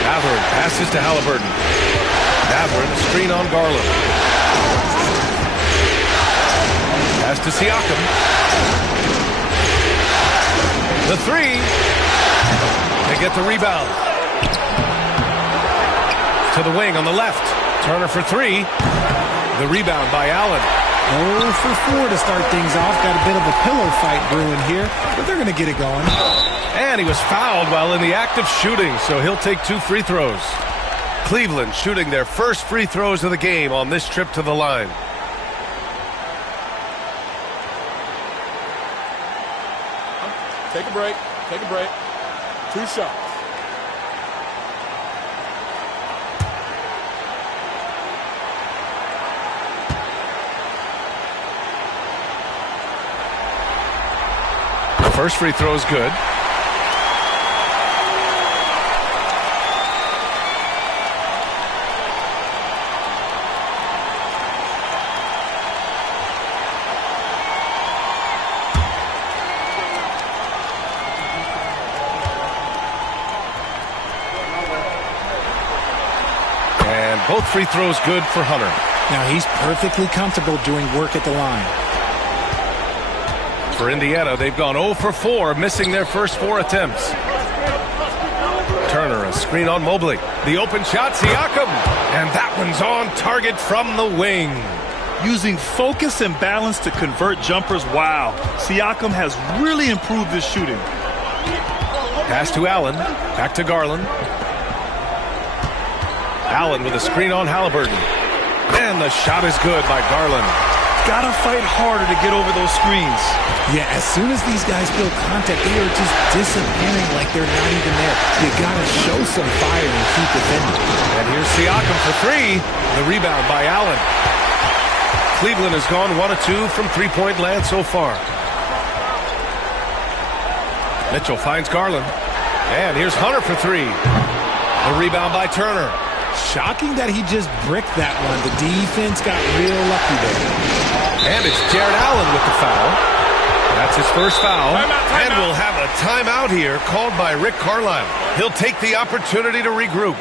Mathurin passes to Halliburton. Mathurin, screen on Garland. Pass to Siakam. The 3. They get the rebound. To the wing on the left. Turner for 3. The rebound by Allen. 0 for 4 to start things off. Got a bit of a pillow fight brewing here, but they're going to get it going. And he was fouled while in the act of shooting, so he'll take 2 free throws. Cleveland shooting their first free throws of the game on this trip to the line. Take a break. Take a break. 2 shots. The first free throw is good. And both free throws good for Hunter. Now he's perfectly comfortable doing work at the line. For Indiana, they've gone 0 for 4, missing their first 4 attempts. Turner, a screen on Mobley. The open shot, Siakam. And that one's on target from the wing. Using focus and balance to convert jumpers, wow. Siakam has really improved his shooting. Pass to Allen. Back to Garland. Allen with a screen on Halliburton. And the shot is good by Garland. Gotta fight harder to get over those screens. Yeah, as soon as these guys feel contact, they are just disappearing like they're not even there. You gotta show some fire and keep defending. And here's Siakam for 3. The rebound by Allen. Cleveland has gone 1 of 2 from three-point land so far. Mitchell finds Garland. And here's Hunter for 3. The rebound by Turner. Shocking that he just bricked that one. The defense got real lucky there. And it's Jared Allen with the foul. That's his first foul. And we'll have a timeout here called by Rick Carlisle. He'll take the opportunity to regroup.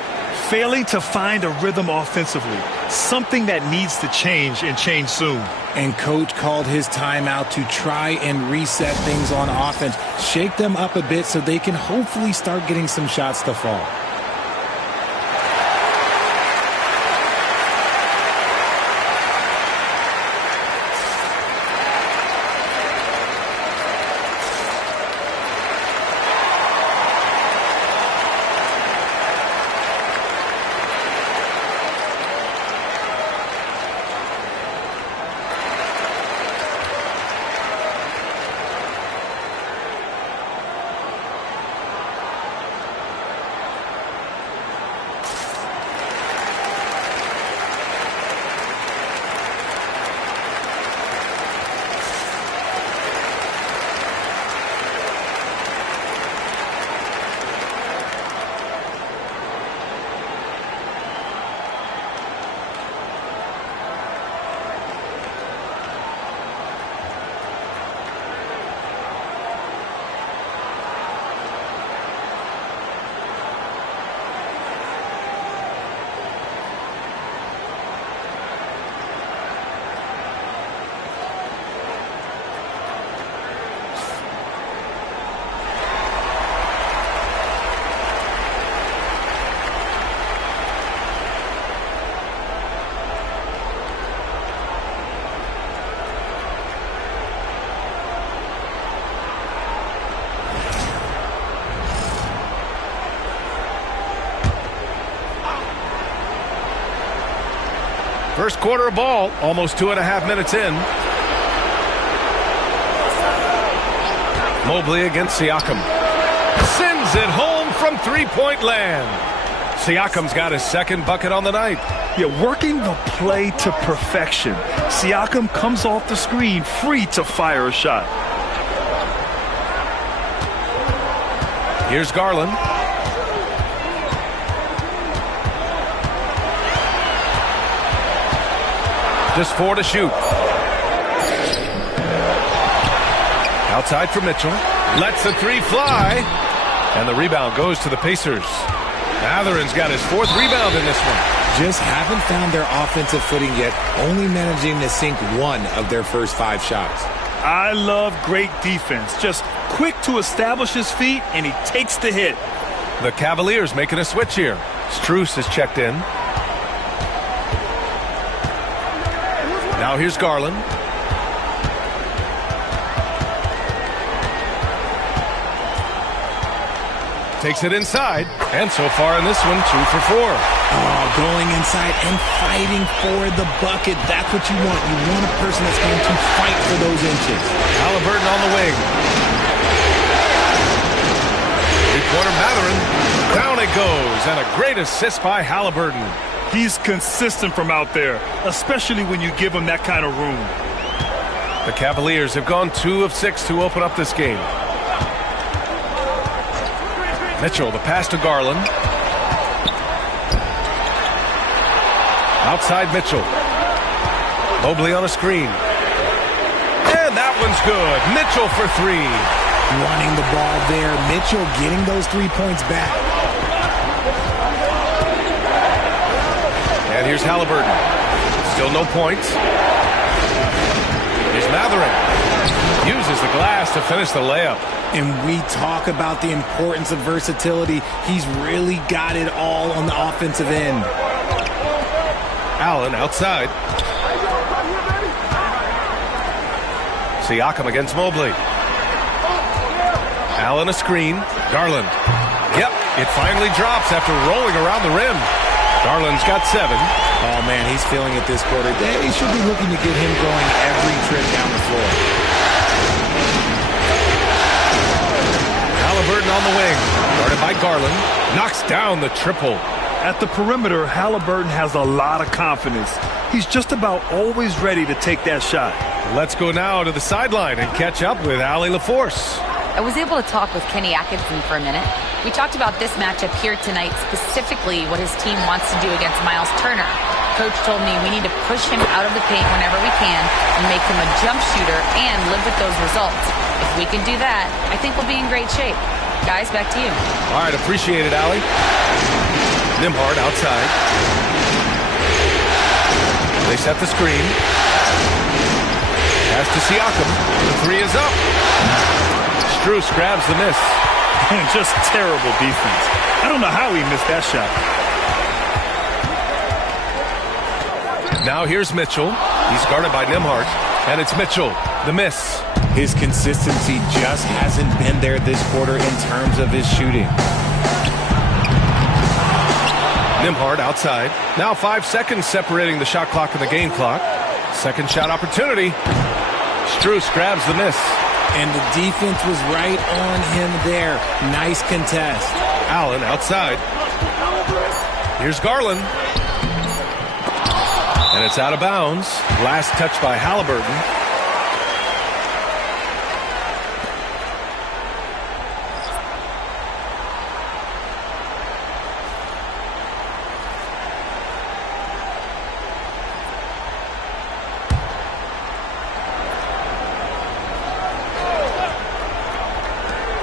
Failing to find a rhythm offensively. Something that needs to change and change soon. And coach called his timeout to try and reset things on offense. Shake them up a bit so they can hopefully start getting some shots to fall. First quarter of ball, almost 2.5 minutes in. Mobley against Siakam. Sends it home from three-point land. Siakam's got his second bucket on the night. Yeah, working the play to perfection. Siakam comes off the screen free to fire a shot. Here's Garland. Just 4 to shoot. Outside for Mitchell. Lets the 3 fly. And the rebound goes to the Pacers. Matherin's got his 4th rebound in this one. Just haven't found their offensive footing yet, only managing to sink 1 of their first 5 shots. I love great defense. Just quick to establish his feet, and he takes the hit. The Cavaliers making a switch here. Strus has checked in. Now here's Garland. Takes it inside, and so far in this one, 2 for 4. Oh, going inside and fighting for the bucket. That's what you want. You want a person that's going to fight for those inches. Halliburton on the wing. it goes, and a great assist by Halliburton. He's consistent from out there, especially when you give him that kind of room. The Cavaliers have gone 2 of 6 to open up this game. Mitchell, the pass to Garland. Outside Mitchell. Mobley on a screen. And that one's good. Mitchell for 3. Running the ball there. Mitchell getting those 3 points back. And here's Halliburton. Still no points. Here's Matherin. Uses the glass to finish the layup. And we talk about the importance of versatility. He's really got it all on the offensive end. Allen outside. Siakam against Mobley. Allen a screen. Garland. Yep, it finally drops after rolling around the rim. Garland's got 7. Oh, man, he's feeling it this quarter. They should be looking to get him going every trip down the floor. Halliburton on the wing. Guarded by Garland. Knocks down the triple. At the perimeter, Halliburton has a lot of confidence. He's just about always ready to take that shot. Let's go now to the sideline and catch up with Allie LaForce. I was able to talk with Kenny Atkinson for a minute. We talked about this matchup here tonight, specifically what his team wants to do against Miles Turner. Coach told me we need to push him out of the paint whenever we can and make him a jump shooter and live with those results. If we can do that, I think we'll be in great shape. Guys, back to you. All right, appreciate it, Allie. Nembhard outside. They set the screen. Pass to Siakam. The 3 is up. Strus grabs the miss. And just terrible defense. I don't know how he missed that shot. Now here's Mitchell. He's guarded by Nembhard. And it's Mitchell. The miss. His consistency just hasn't been there this quarter in terms of his shooting. Nembhard outside. Now 5 seconds separating the shot clock and the game clock. Second shot opportunity. Strus grabs the miss. And the defense was right on him there. Nice contest. Allen outside. Here's Garland. And it's out of bounds. Last touch by Halliburton.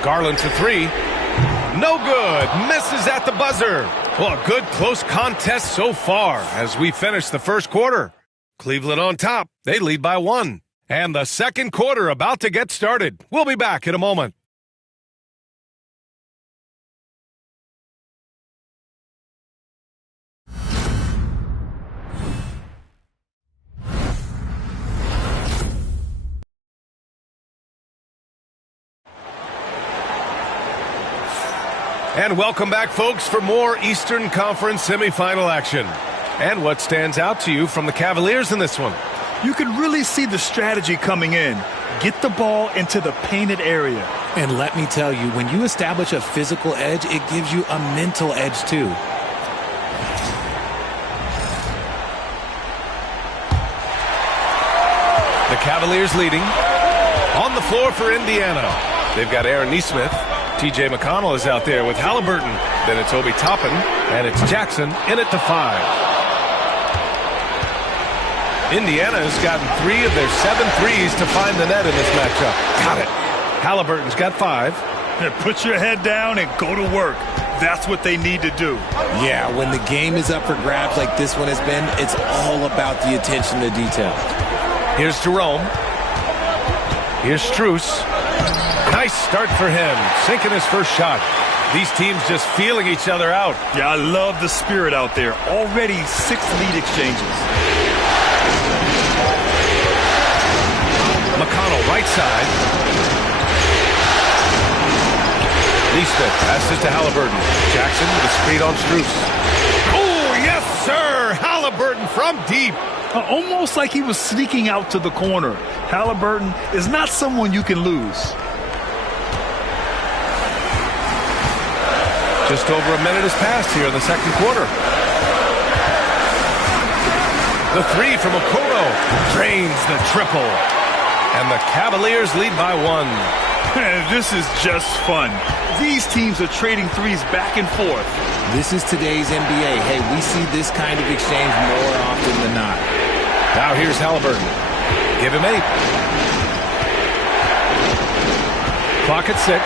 Garland for 3. No good. Misses at the buzzer. Well, a good close contest so far as we finish the first quarter. Cleveland on top. They lead by 1. And the second quarter about to get started. We'll be back in a moment. And welcome back, folks, for more Eastern Conference semifinal action. And what stands out to you from the Cavaliers in this one? You can really see the strategy coming in. Get the ball into the painted area. And let me tell you, when you establish a physical edge, it gives you a mental edge too. The Cavaliers leading. On the floor for Indiana. They've got Aaron Nesmith. T.J. McConnell is out there with Halliburton. Then it's Obi Toppin, and it's Jackson in at the 5. Indiana has gotten 3 of their 7 threes to find the net in this matchup. Got it. Halliburton's got 5. Put your head down and go to work. That's what they need to do. Yeah, when the game is up for grabs like this one has been, it's all about the attention to detail. Here's Jerome. Here's Strus. Nice start for him, sinking his first shot. These teams just feeling each other out. Yeah, I love the spirit out there. Already 6 lead exchanges. McConnell, right side. Nesmith passes to Halliburton. Jackson with a screen on Strus. Oh, yes, sir! Halliburton from deep. Almost like he was sneaking out to the corner. Halliburton is not someone you can lose. Just over a minute has passed here in the second quarter. The three from Okoro drains the triple. And the Cavaliers lead by 1. This is just fun. These teams are trading threes back and forth. This is today's NBA. Hey, we see this kind of exchange more often than not. Now here's Halliburton. Give him 8. Clock at 6.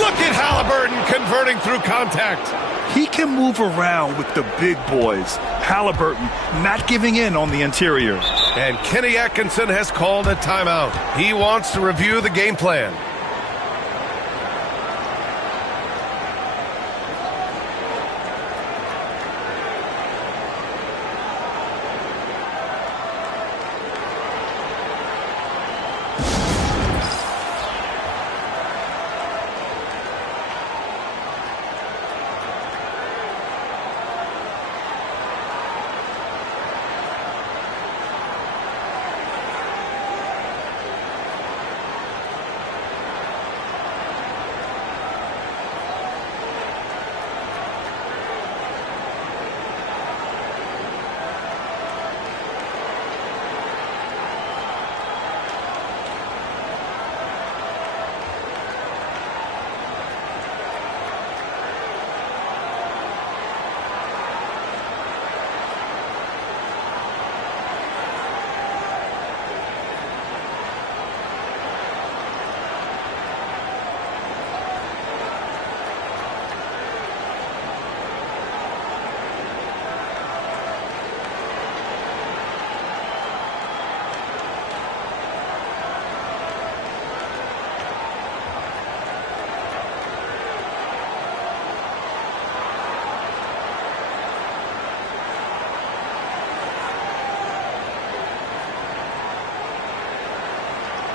Look at Halliburton converting through contact. He can move around with the big boys. Halliburton not giving in on the interior. And Kenny Atkinson has called a timeout. He wants to review the game plan.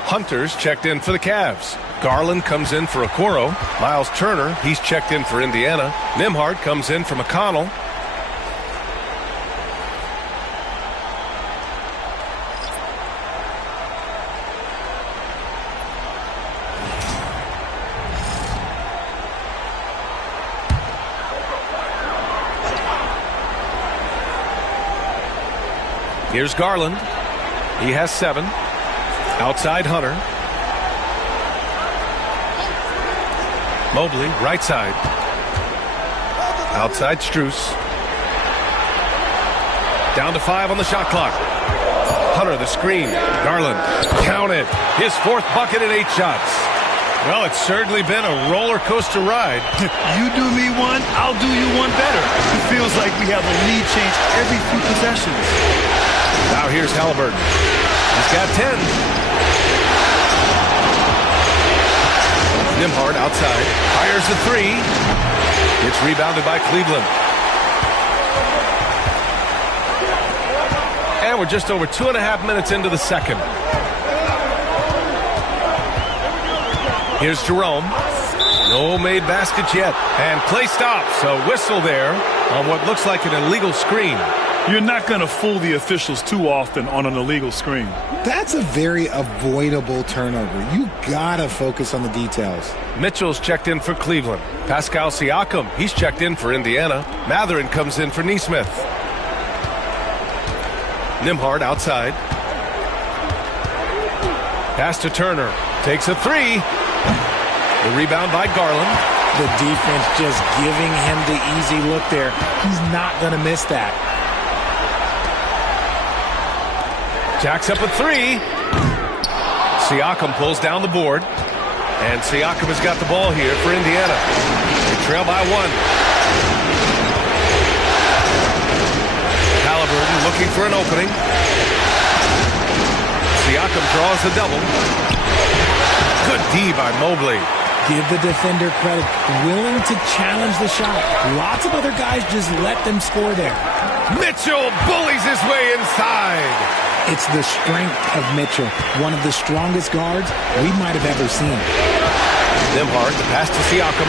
Hunter's checked in for the Cavs. Garland comes in for Okoro. Miles Turner, he's checked in for Indiana. Nembhard comes in for McConnell. Here's Garland. He has 7. Outside Hunter. Mobley, right side. Outside Strus. Down to 5 on the shot clock. Hunter, the screen. Garland, counted. His 4th bucket in 8 shots. Well, it's certainly been a roller coaster ride. You do me one, I'll do you one better. It feels like we have a lead change every few possessions. Now here's Halliburton. He's got 10. Nembhard outside, fires the 3. It's rebounded by Cleveland. And we're just over 2.5 minutes into the second. Here's Jerome. No made baskets yet. And play stops. A whistle there on what looks like an illegal screen. You're not going to fool the officials too often on an illegal screen. That's a very avoidable turnover. You gotta focus on the details. Mitchell's checked in for Cleveland. Pascal Siakam, he's checked in for Indiana. Matherin comes in for Nesmith. Nembhard outside. Pass to Turner. Takes a 3. The rebound by Garland. The defense just giving him the easy look there. He's not gonna miss that. Jacks up a 3. Siakam pulls down the board. And Siakam has got the ball here for Indiana. They trail by 1. Halliburton looking for an opening. Siakam draws the double. Good D by Mobley. Give the defender credit. Willing to challenge the shot. Lots of other guys just let them score there. Mitchell bullies his way inside. It's the strength of Mitchell, one of the strongest guards we might have ever seen. Nembhard, the pass to Siakam.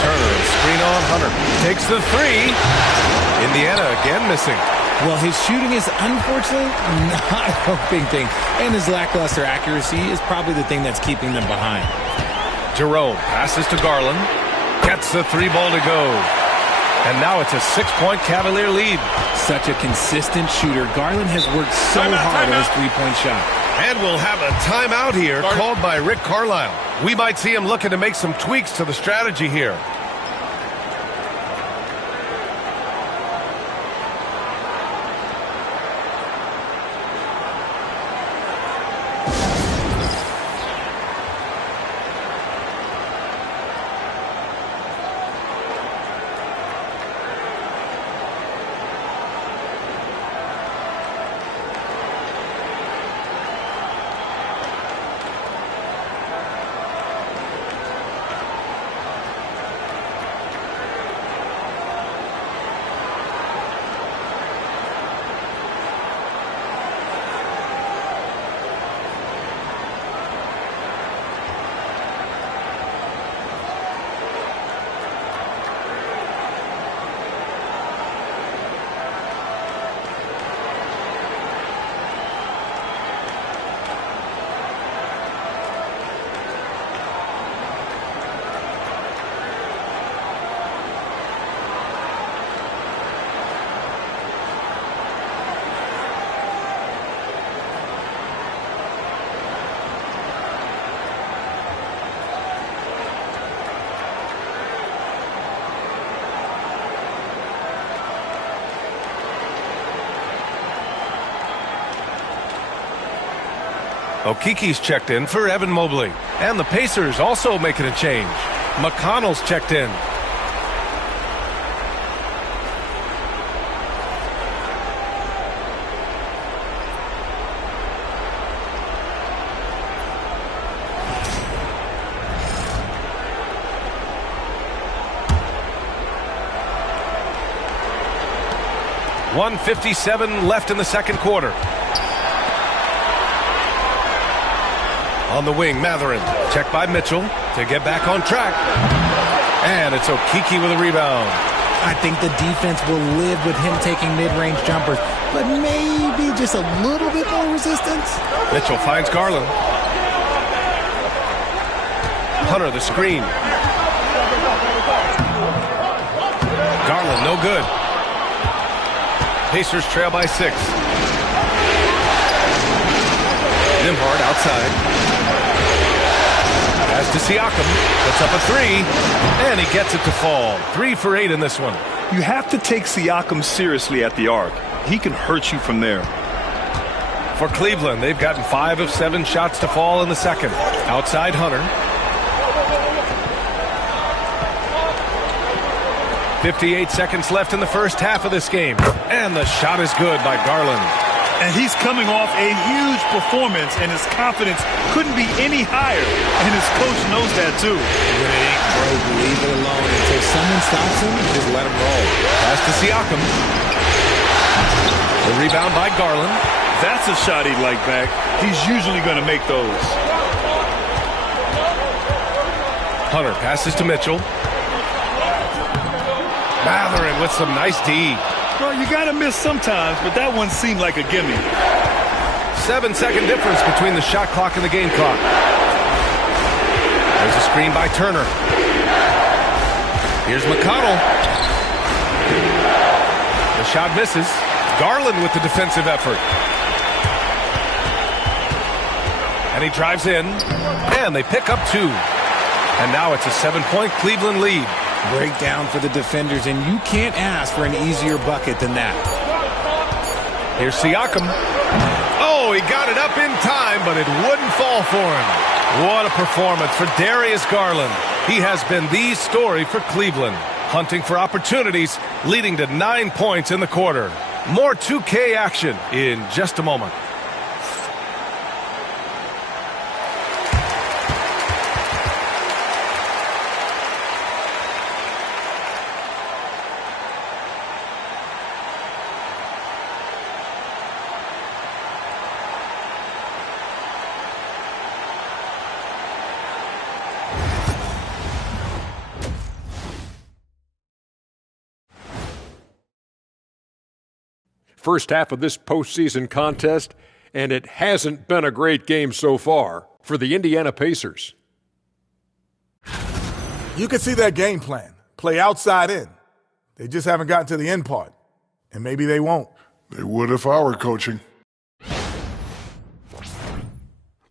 Turner, screen on Hunter. Takes the 3. Indiana again missing. Well, his shooting is unfortunately not a big thing, and his lackluster accuracy is probably the thing that's keeping them behind. Jerome passes to Garland, gets the three ball to go. And now it's a 6-point Cavalier lead. Such a consistent shooter. Garland has worked so hard on his three-point shot. And we'll have a timeout here called by Rick Carlisle. We might see him looking to make some tweaks to the strategy here. Okiki's checked in for Evan Mobley. And the Pacers also making a change. McConnell's checked in. .157 left in the second quarter. On the wing, Matherin. Checked by Mitchell to get back on track. And it's Okiki with a rebound. I think the defense will live with him taking mid-range jumpers, but maybe just a little bit more resistance. Mitchell finds Garland. Hunter, the screen. Garland, no good. Pacers trail by 6. Nimhard outside. Pass to Siakam. Puts up a 3. And he gets it to fall. 3 for 8 in this one. You have to take Siakam seriously at the arc. He can hurt you from there. For Cleveland, they've gotten 5 of 7 shots to fall in the second. Outside Hunter. 58 seconds left in the first half of this game. And the shot is good by Garland. And he's coming off a huge performance, and his confidence couldn't be any higher. And his coach knows that, too. When it ain't broke, leave it alone. Until someone stops him, just let him roll. Pass to Siakam. The rebound by Garland. That's a shot he'd like back. He's usually going to make those. Hunter passes to Mitchell. Matherin with some nice D. Well, you got to miss sometimes, but that one seemed like a gimme. 7-second difference between the shot clock and the game clock. There's a screen by Turner. Here's McConnell. The shot misses. Garland with the defensive effort. And he drives in. And they pick up 2. And now it's a 7-point Cleveland lead. Breakdown for the defenders, and you can't ask for an easier bucket than that. Here's Siakam. Oh, he got it up in time, but it wouldn't fall for him. What a performance for Darius Garland. He has been the story for Cleveland, hunting for opportunities, leading to 9 points in the quarter. More 2K action in just a moment. First half of this postseason contest, and it hasn't been a great game so far for the Indiana Pacers. You can see that game plan. Play outside in. They just haven't gotten to the end part. And maybe they won't. They would if I were coaching.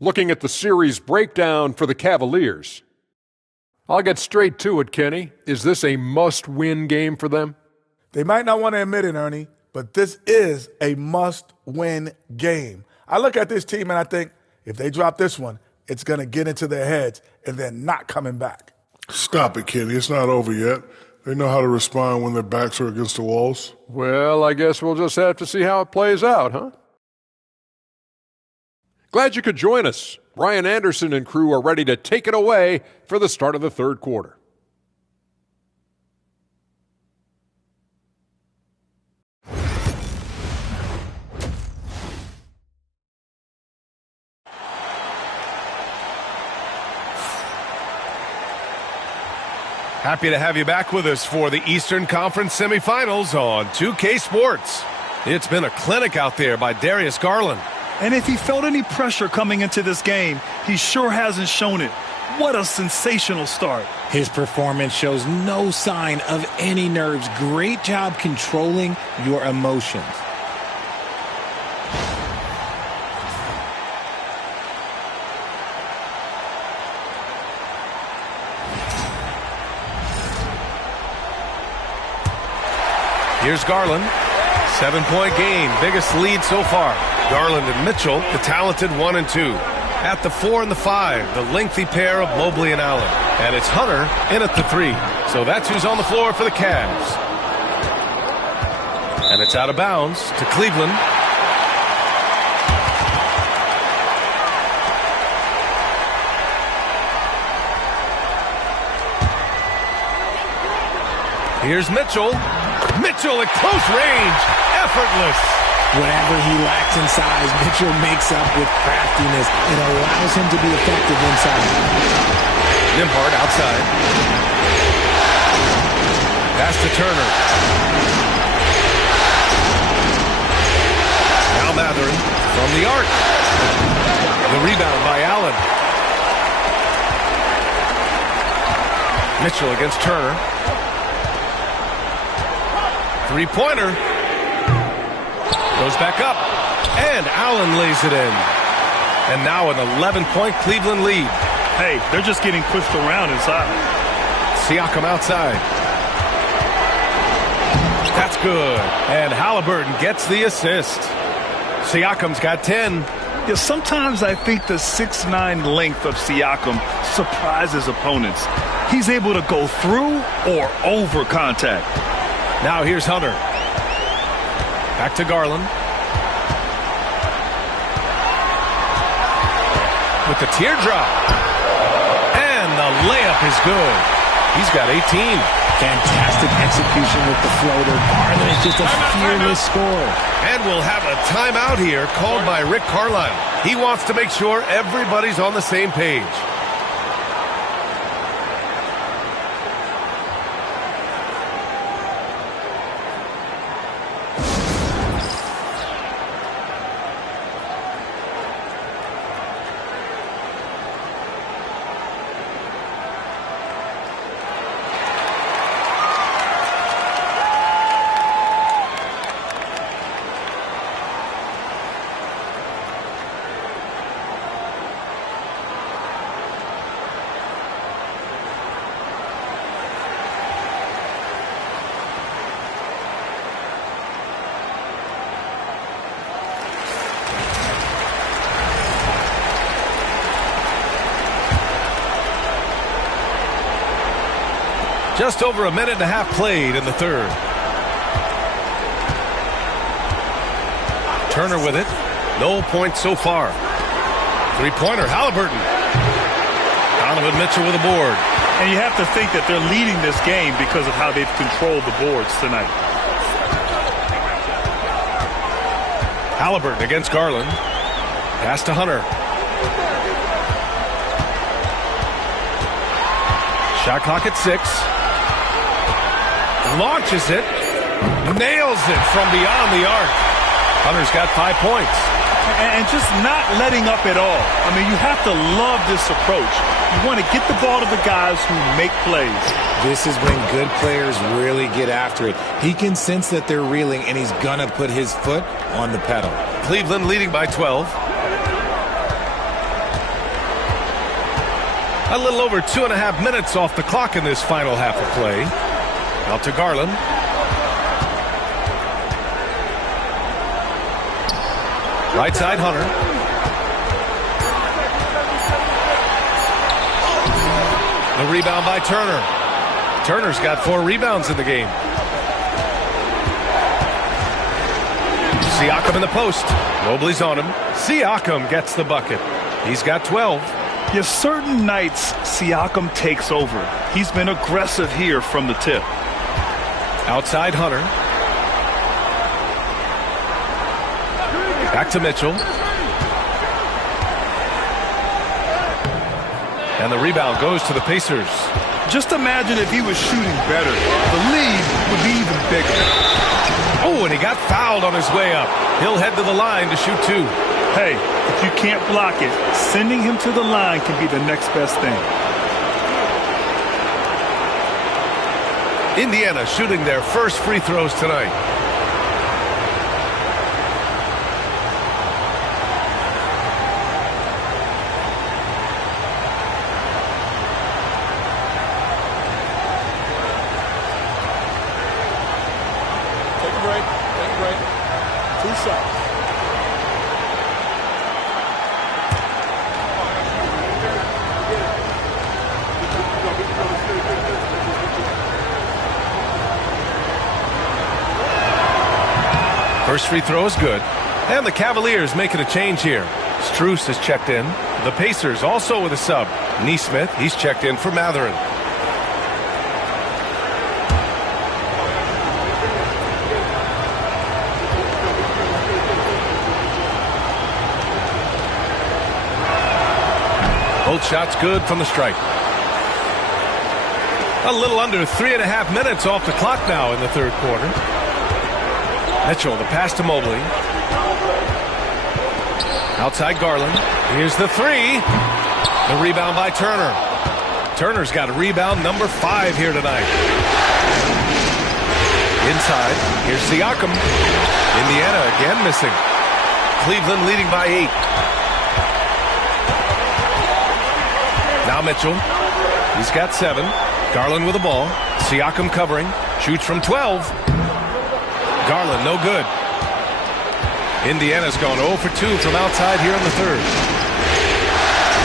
Looking at the series breakdown for the Cavaliers. I'll get straight to it, Kenny. Is this a must-win game for them? They might not want to admit it, Ernie, but this is a must-win game. I look at this team and I think if they drop this one, it's going to get into their heads and they're not coming back. Stop it, Kenny. It's not over yet. They know how to respond when their backs are against the walls. Well, I guess we'll just have to see how it plays out, huh? Glad you could join us. Ryan Anderson and crew are ready to take it away for the start of the third quarter. Happy to have you back with us for the Eastern Conference semifinals on 2K Sports. It's been a clinic out there by Darius Garland. And if he felt any pressure coming into this game, he sure hasn't shown it. What a sensational start. His performance shows no sign of any nerves. Great job controlling your emotions. Here's Garland. 7-point game, biggest lead so far. Garland and Mitchell, the talented 1 and 2. At the 4 and the 5, the lengthy pair of Mobley and Allen. And it's Hunter in at the 3. So that's who's on the floor for the Cavs. And it's out of bounds to Cleveland. Here's Mitchell. Mitchell at close range. Effortless. Whatever he lacks in size, Mitchell makes up with craftiness. It allows him to be effective inside. Nembhard outside. Pass to Turner. Now Mathurin from the arc. The rebound by Allen. Mitchell against Turner. Three-pointer. Goes back up. And Allen lays it in. And now an 11-point Cleveland lead. Hey, they're just getting pushed around inside. Siakam outside. That's good. And Halliburton gets the assist. Siakam's got 10. Yeah, sometimes I think the 6'9" length of Siakam surprises opponents. He's able to go through or over contact. Now here's Hunter. Back to Garland. With the teardrop. And the layup is good. He's got 18. Fantastic execution with the floater. Garland is just a fearless scorer. And we'll have a timeout here called by Rick Carlisle. He wants to make sure everybody's on the same page. Just over a minute and a half played in the third. Turner with it. No points so far. Three-pointer, Halliburton. Donovan Mitchell with a board. And you have to think that they're leading this game because of how they've controlled the boards tonight. Halliburton against Garland. Pass to Hunter. Shot clock at 6. Launches it. Nails it from beyond the arc. Hunter's got 5 points. And just not letting up at all. I mean, you have to love this approach. You want to get the ball to the guys who make plays. This is when good players really get after it. He can sense that they're reeling, and he's going to put his foot on the pedal. Cleveland leading by 12. A little over 2.5 minutes off the clock in this final half of play. Out to Garland. Right side, Hunter. The rebound by Turner. Turner's got 4 rebounds in the game. Siakam in the post. Mobley's on him. Siakam gets the bucket. He's got 12. Yeah, certain nights, Siakam takes over. He's been aggressive here from the tip. Outside, Hunter. Back to Mitchell. And the rebound goes to the Pacers. Just imagine if he was shooting better. The lead would be even bigger. Oh, and he got fouled on his way up. He'll head to the line to shoot 2. Hey, if you can't block it, sending him to the line can be the next best thing. Indiana shooting their first free throws tonight. Take a break. Take a break. 2 shots. First free throw is good. And the Cavaliers making a change here. Strus has checked in. The Pacers also with a sub. Nesmith, he's checked in for Matherin. Both shots good from the stripe. A little under 3.5 minutes off the clock now in the third quarter. Mitchell, the pass to Mobley. Outside Garland. Here's the 3. The rebound by Turner. Turner's got a rebound number 5 here tonight. Inside, here's Siakam. Indiana again missing. Cleveland leading by 8. Now Mitchell. He's got 7. Garland with the ball. Siakam covering. Shoots from 12. Garland, no good. Indiana's gone 0 for 2 from outside here in the third.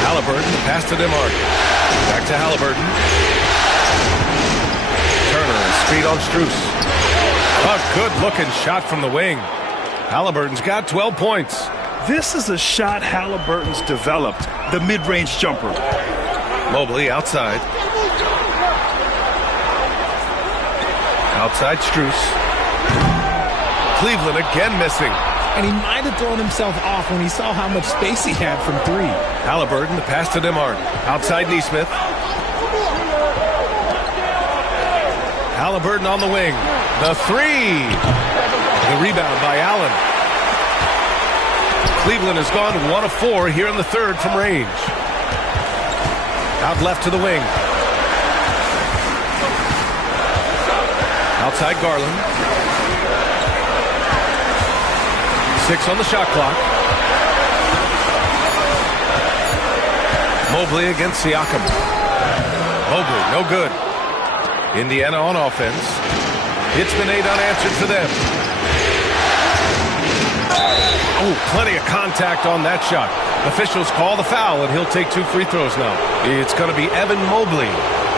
Halliburton, pass to DeMarc. Back to Halliburton. Turner, speed on Strus. A good-looking shot from the wing. Halliburton's got 12 points. This is a shot Halliburton's developed, the mid-range jumper. Mobley outside. Outside Strus. Cleveland again missing. And he might have thrown himself off when he saw how much space he had from 3. Halliburton, the pass to DeMarc. Outside Nesmith. Halliburton on the wing. The 3. The rebound by Allen. Cleveland has gone 1 of 4 here in the third from range. Out left to the wing. Outside Garland. 6 on the shot clock. Mobley against Siakam. Mobley, no good. Indiana on offense. It's been 8 unanswered for them. Oh, plenty of contact on that shot. Officials call the foul, and he'll take 2 free throws now. It's going to be Evan Mobley.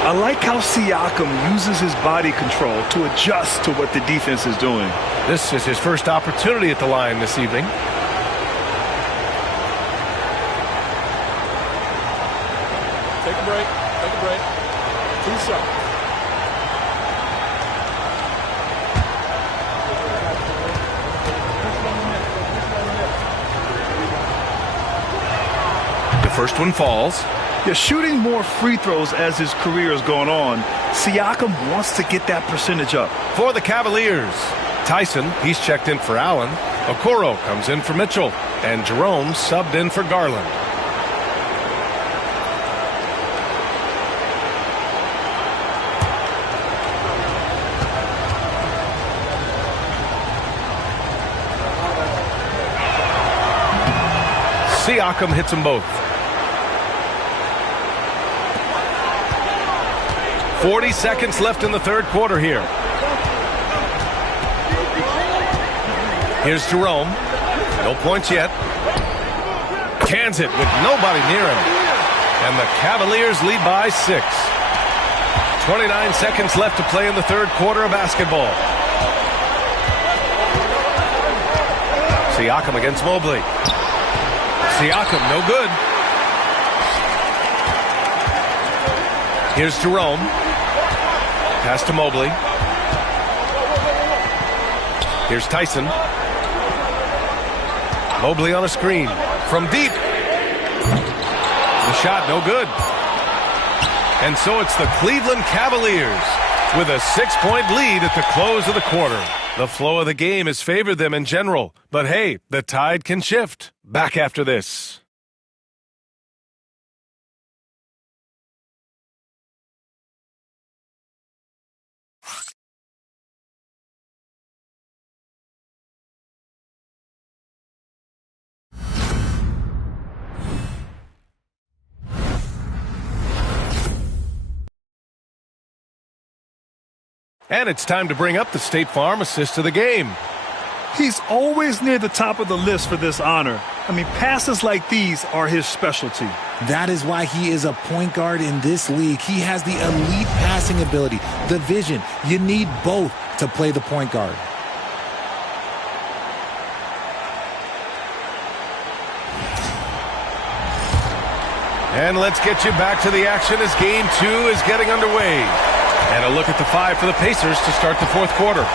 I like how Siakam uses his body control to adjust to what the defense is doing. This is his first opportunity at the line this evening. Take a break. Take a break. 2 shots. The first one falls. Yeah, shooting more free throws as his career is going on, Siakam wants to get that percentage up. For the Cavaliers, Tyson, he's checked in for Allen. Okoro comes in for Mitchell, and Jerome subbed in for Garland. Siakam hits them both. 40 seconds left in the third quarter here. Here's Jerome. No points yet. Cans it with nobody near him. And the Cavaliers lead by 6. 29 seconds left to play in the third quarter of basketball. Siakam against Mobley. Siakam, no good. Here's Jerome. Pass to Mobley. Here's Tyson. Mobley on a screen. From deep. The shot, no good. And so it's the Cleveland Cavaliers with a 6-point lead at the close of the quarter. The flow of the game has favored them in general. But hey, the tide can shift. Back after this. And it's time to bring up the State Farm assist of the game. He's always near the top of the list for this honor. I mean, passes like these are his specialty. That is why he is a point guard in this league. He has the elite passing ability, the vision. You need both to play the point guard. And let's get you back to the action as Game 2 is getting underway. And a look at the 5 for the Pacers to start the fourth quarter.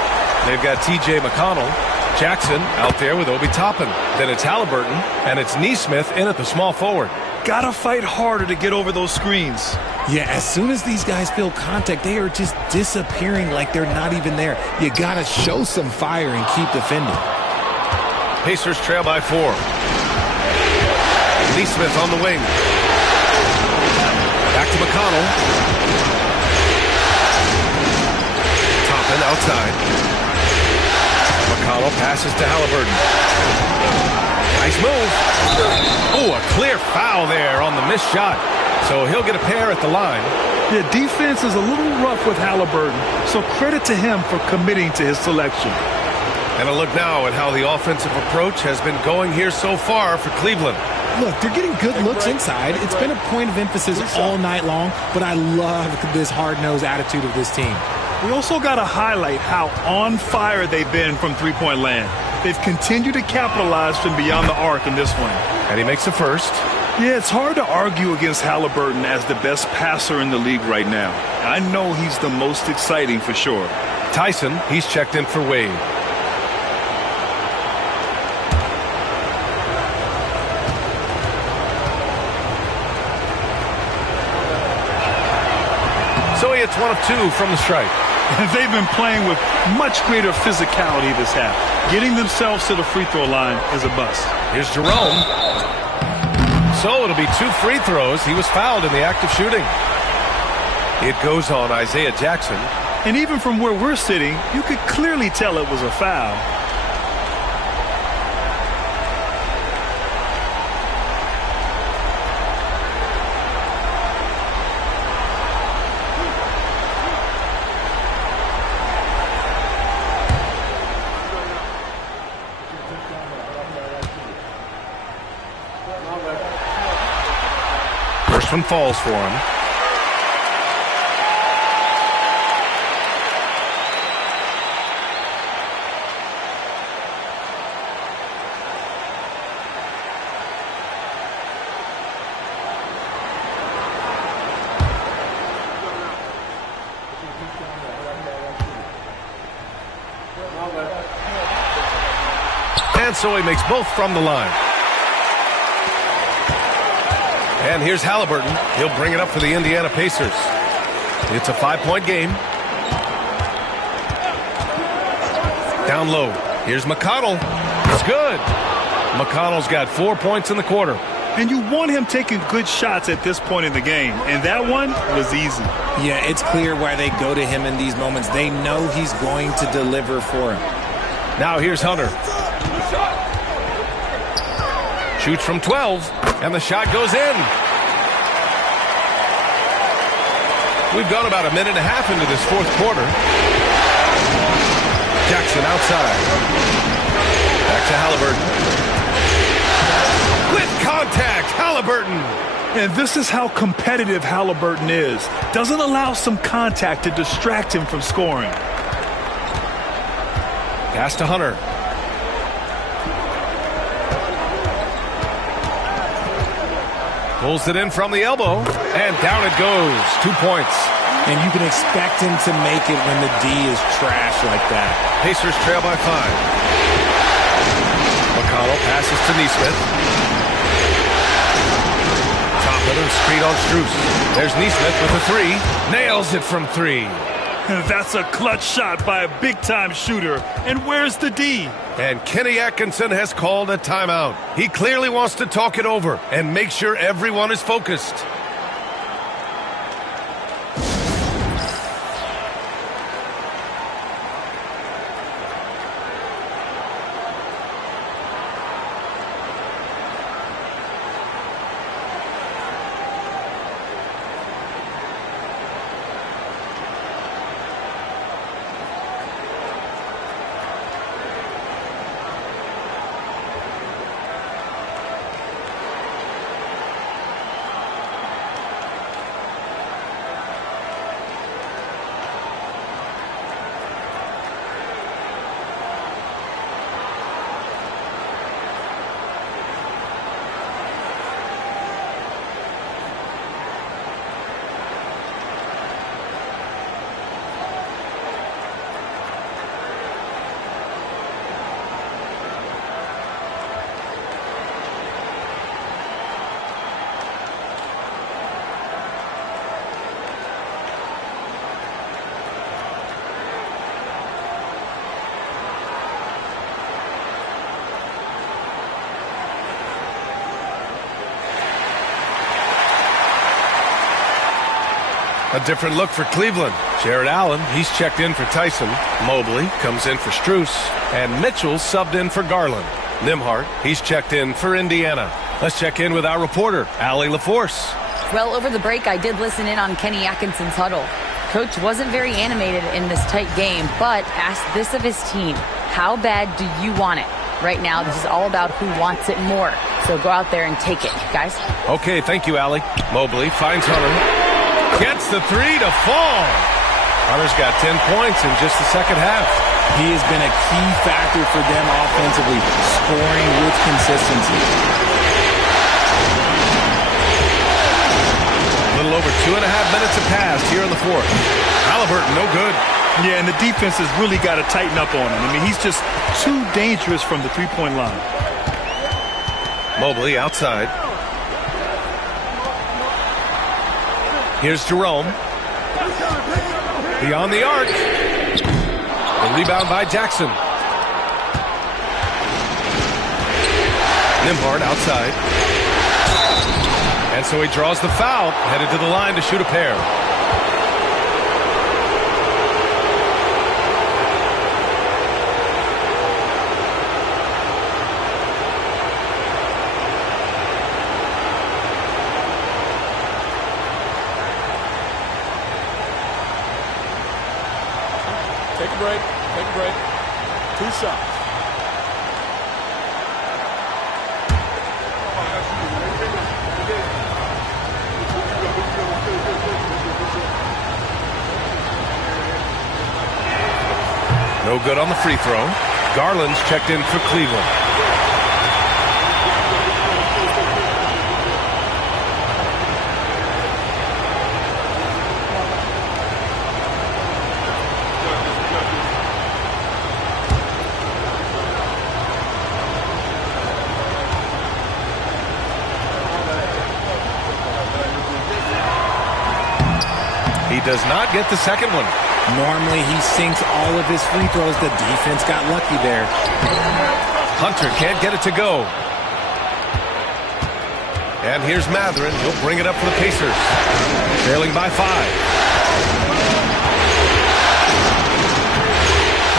They've got T.J. McConnell, Jackson out there with Obi Toppin. Then it's Halliburton, and it's Nesmith in at the small forward. Gotta fight harder to get over those screens. Yeah, as soon as these guys feel contact, they are just disappearing like they're not even there. You gotta show some fire and keep defending. Pacers trail by 4. Nesmith on the wing. Back to McConnell. Outside. McConnell passes to Halliburton. Nice move. Oh, a clear foul there on the missed shot. So he'll get a pair at the line. The defense is a little rough with Halliburton, so credit to him for committing to his selection. And a look now at how the offensive approach has been going here so far for Cleveland. Look, they're getting good looks inside. It's been a point of emphasis all night long, but I love this hard-nosed attitude of this team. We also got to highlight how on fire they've been from three-point land. They've continued to capitalize from beyond the arc in this one. And he makes the first. Yeah, it's hard to argue against Halliburton as the best passer in the league right now. I know he's the most exciting for sure. Tyson, he's checked in for Wade. So he hits 1 of 2 from the stripe. They've been playing with much greater physicality this half. Getting themselves to the free throw line is a bust. Here's Jerome. So it'll be 2 free throws. He was fouled in the act of shooting. It goes on Isaiah Jackson. And even from where we're sitting, you could clearly tell it was a foul. First one falls for him. And so he makes both from the line. And here's Halliburton. He'll bring it up for the Indiana Pacers. It's a 5-point game. Down low. Here's McConnell. good. McConnell's got 4 points in the quarter. And you want him taking good shots at this point in the game. And that one was easy. Yeah, it's clear why they go to him in these moments. They know he's going to deliver for him. Now here's Hunter. Shoots from 12, and the shot goes in. We've gone about a minute and a half into this fourth quarter. Jackson outside. Back to Halliburton. With contact, Halliburton. And this is how competitive Halliburton is. Doesn't allow some contact to distract him from scoring. Pass to Hunter. Pulls it in from the elbow, and down it goes. 2 points. And you can expect him to make it when the D is trash like that. Pacers trail by 5. McConnell passes to Nesmith. Top of the screen on Strus. There's Nesmith with a 3. Nails it from 3. That's a clutch shot by a big-time shooter. And where's the D? And Kenny Atkinson has called a timeout. He clearly wants to talk it over and make sure everyone is focused. A different look for Cleveland. Jared Allen, he's checked in for Tyson. Mobley comes in for Strus. And Mitchell subbed in for Garland. Nimhart, he's checked in for Indiana. Let's check in with our reporter, Allie LaForce. Well, over the break, I did listen in on Kenny Atkinson's huddle. Coach wasn't very animated in this tight game, but asked this of his team. How bad do you want it? Right now, this is all about who wants it more. So go out there and take it, guys. Okay, thank you, Allie. Mobley finds Hunter. Gets the 3 to fall. Hunter's got 10 points in just the second half. He has been a key factor for them offensively, scoring with consistency. A little over 2.5 minutes have passed here in the fourth. Halliburton, no good. Yeah, and the defense has really got to tighten up on him. I mean, he's just too dangerous from the three-point line. Mobley outside. Here's Jerome. Beyond the arc. The rebound by Jackson. Nimhart outside. And so he draws the foul, headed to the line to shoot a pair. Take a break. Take a break. 2 shots. No good on the free throw. Garland's checked in for Cleveland. He does not get the second one. Normally he sinks all of his free throws. The defense got lucky there. Hunter can't get it to go. And here's Matherin. He'll bring it up for the Pacers. Trailing by 5.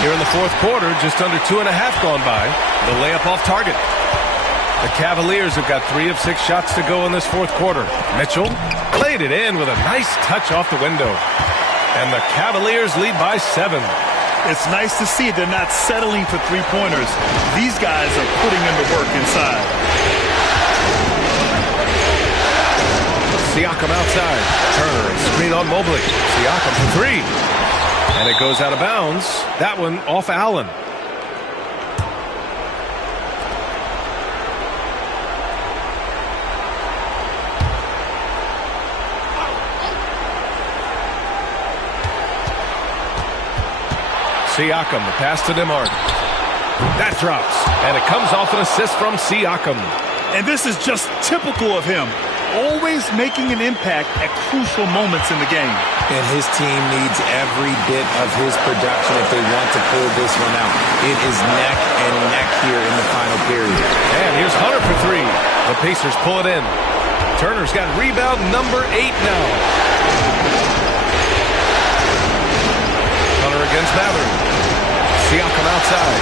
Here in the fourth quarter, just under 2.5 gone by. The layup off target. The Cavaliers have got 3 of 6 shots to go in this fourth quarter. Mitchell laid it in with a nice touch off the window. And the Cavaliers lead by 7. It's nice to see they're not settling for three-pointers. These guys are putting in the work inside. Siakam outside. Turner, screen on Mobley. Siakam for 3. And it goes out of bounds. That one off Allen. Siakam, the pass to Demar. That drops. And it comes off an assist from Siakam. And this is just typical of him. Always making an impact at crucial moments in the game. And his team needs every bit of his production if they want to pull this one out. It is neck and neck here in the final period. And here's Hunter for 3. The Pacers pull it in. Turner's got rebound number 8 now. Hunter against Matherin. Siakam outside.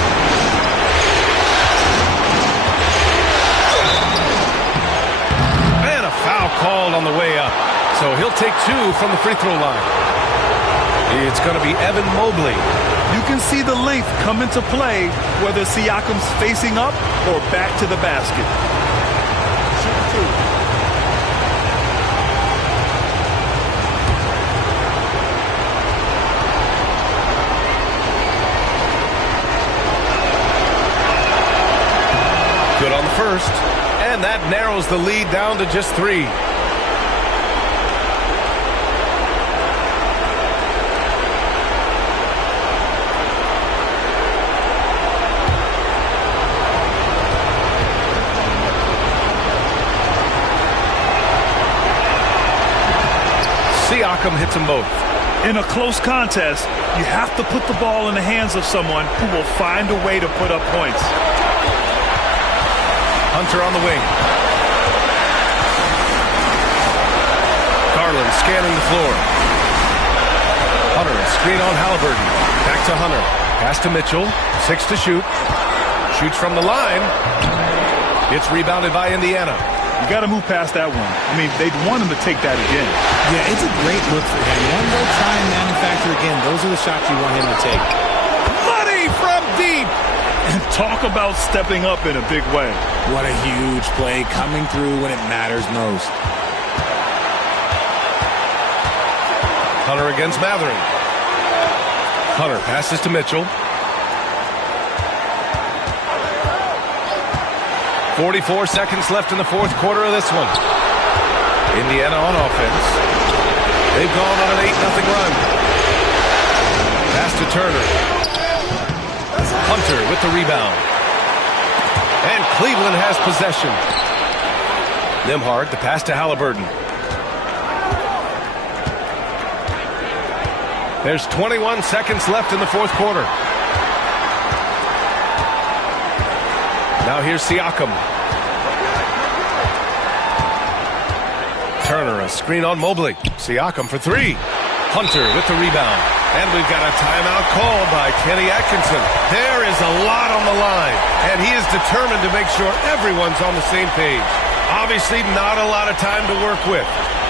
And a foul called on the way up. So he'll take 2 from the free throw line. It's going to be Evan Mobley. You can see the length come into play whether Siakam's facing up or back to the basket. Good on the first, and that narrows the lead down to just 3. Siakam hits them both. In a close contest, you have to put the ball in the hands of someone who will find a way to put up points. Hunter on the wing. Garland scanning the floor. Hunter, screen on Halliburton. Back to Hunter. Pass to Mitchell. 6 to shoot. Shoots from the line. It's rebounded by Indiana. You got to move past that one. I mean, they'd want him to take that again. Yeah, it's a great look for him. One more try and manufacture again. Those are the shots you want him to take. Money from deep. And talk about stepping up in a big way. What a huge play, coming through when it matters most. Hunter against Matherin. Hunter passes to Mitchell. 44 seconds left in the fourth quarter of this one. Indiana on offense. They've gone on an 8-0 run. Pass to Turner. Hunter with the rebound. And Cleveland has possession. Nembhard, the pass to Halliburton. There's 21 seconds left in the fourth quarter. Now here's Siakam. Turner, a screen on Mobley. Siakam for 3. Hunter with the rebound. And we've got a timeout called by Kenny Atkinson. There is a lot on the line, and he is determined to make sure everyone's on the same page. Obviously, not a lot of time to work with.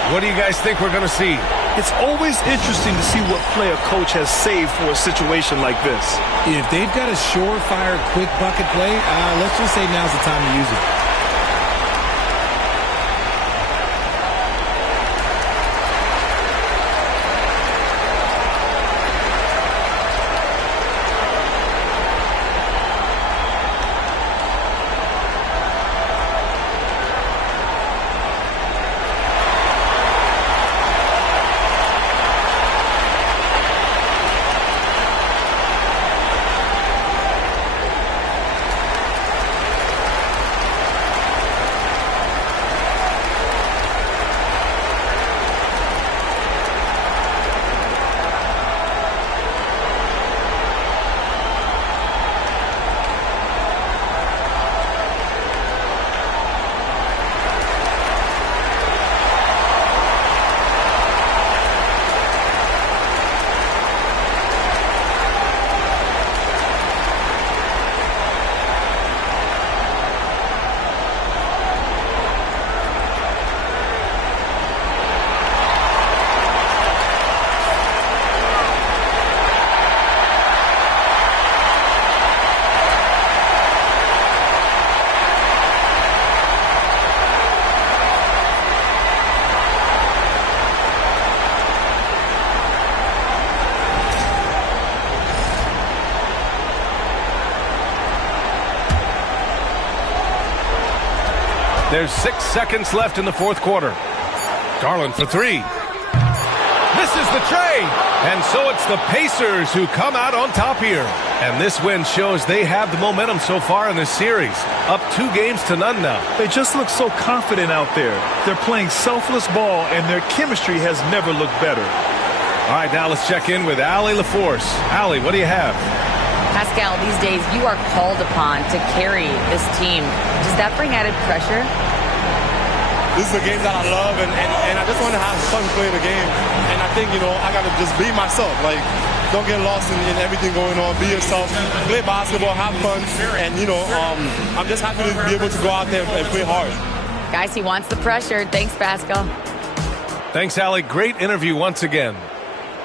What do you guys think we're going to see? It's always interesting to see what play a coach has saved for a situation like this. If they've got a surefire, quick bucket play, let's just say now's the time to use it. There's 6 seconds left in the fourth quarter. Garland for three. Misses the trade. And so it's the Pacers who come out on top here. And this win shows they have the momentum so far in this series. Up 2-0 now. They just look so confident out there. They're playing selfless ball, and their chemistry has never looked better. All right, now let's check in with Allie LaForce. Allie, what do you have? Pascal, these days you are called upon to carry this team. Does that bring added pressure? This is a game that I love, and I just want to have fun playing the game. And I think, I got to just be myself. Like, don't get lost in everything going on. Be yourself. Play basketball, have fun. And, I'm just happy to be able to go out there and play hard. Guys, he wants the pressure. Thanks, Pascal. Thanks, Allie. Great interview once again.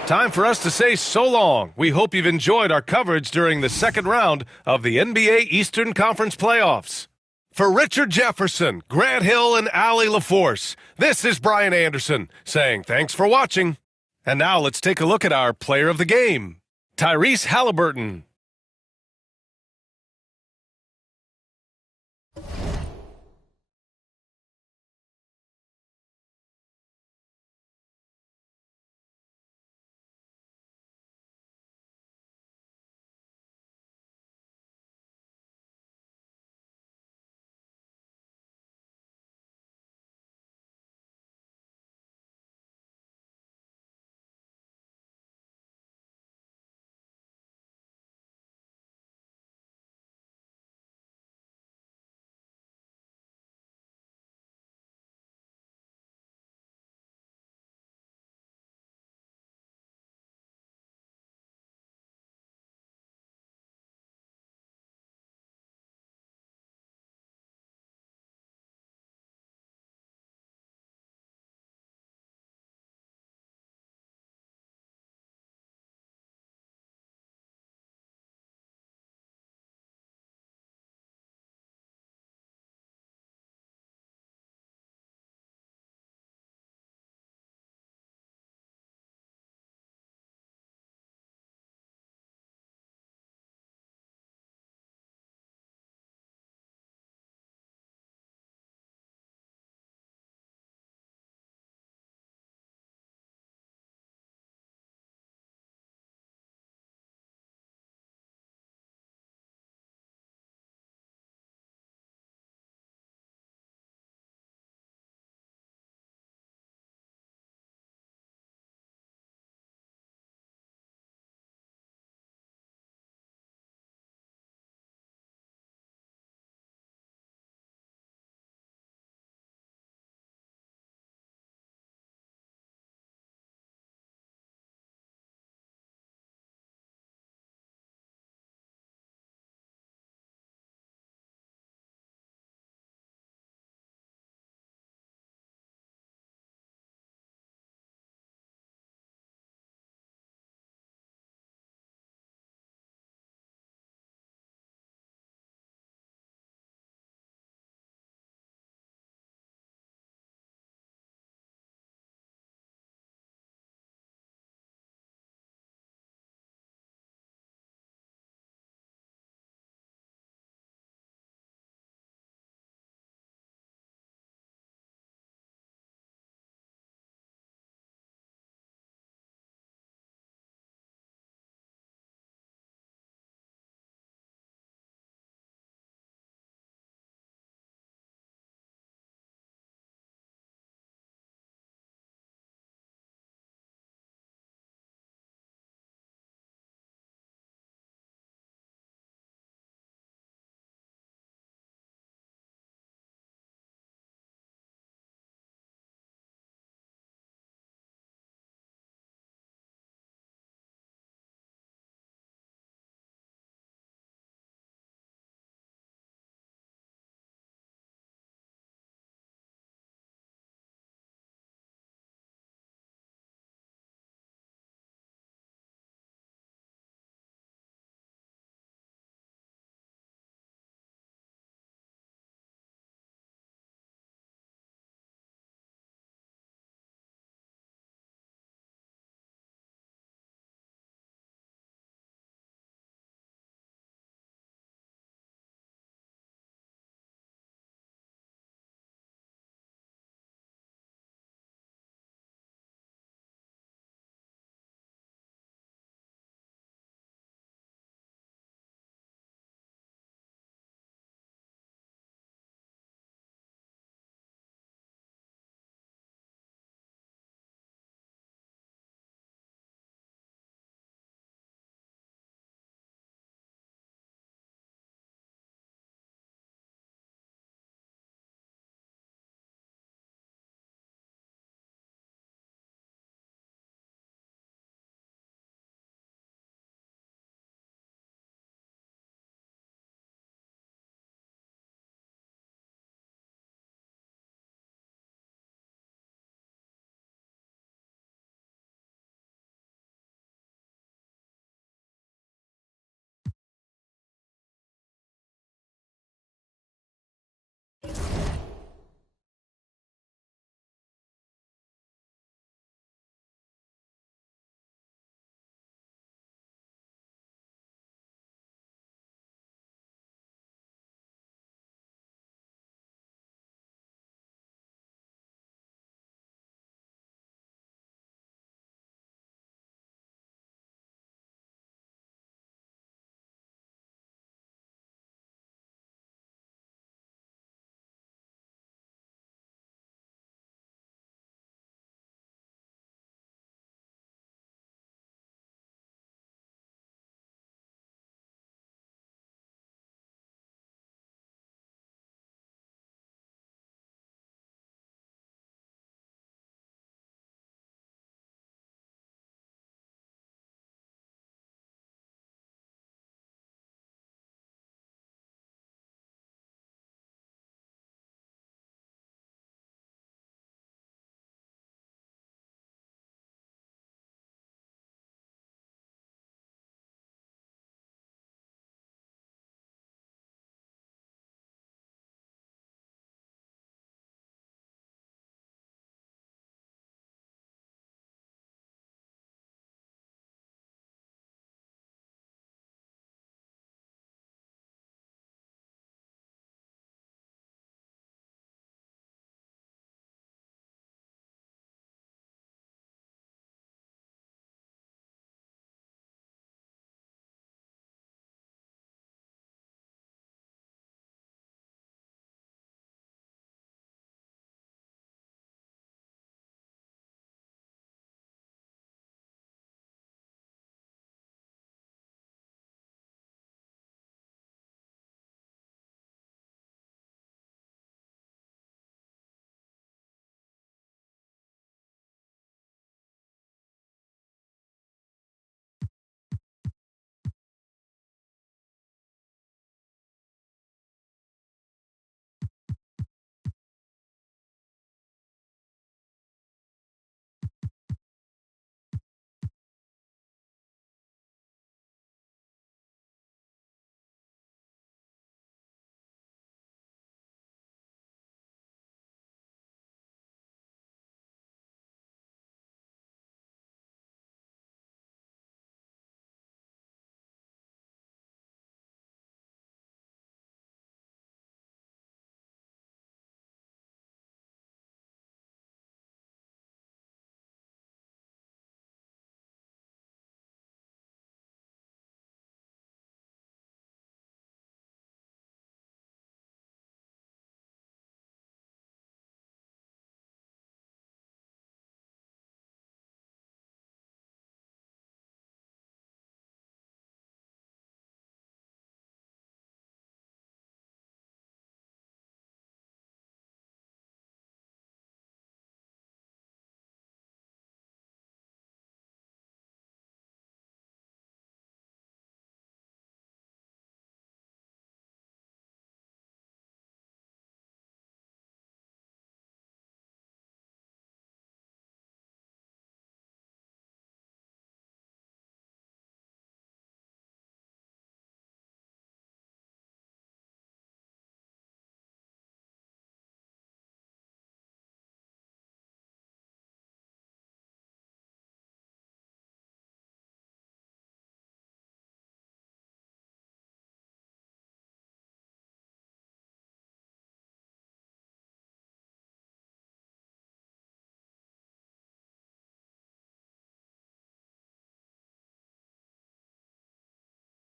Time for us to say so long. We hope you've enjoyed our coverage during the second round of the NBA Eastern Conference playoffs. For Richard Jefferson, Grant Hill, and Allie LaForce, this is Brian Anderson saying thanks for watching. And now let's take a look at our player of the game, Tyrese Halliburton.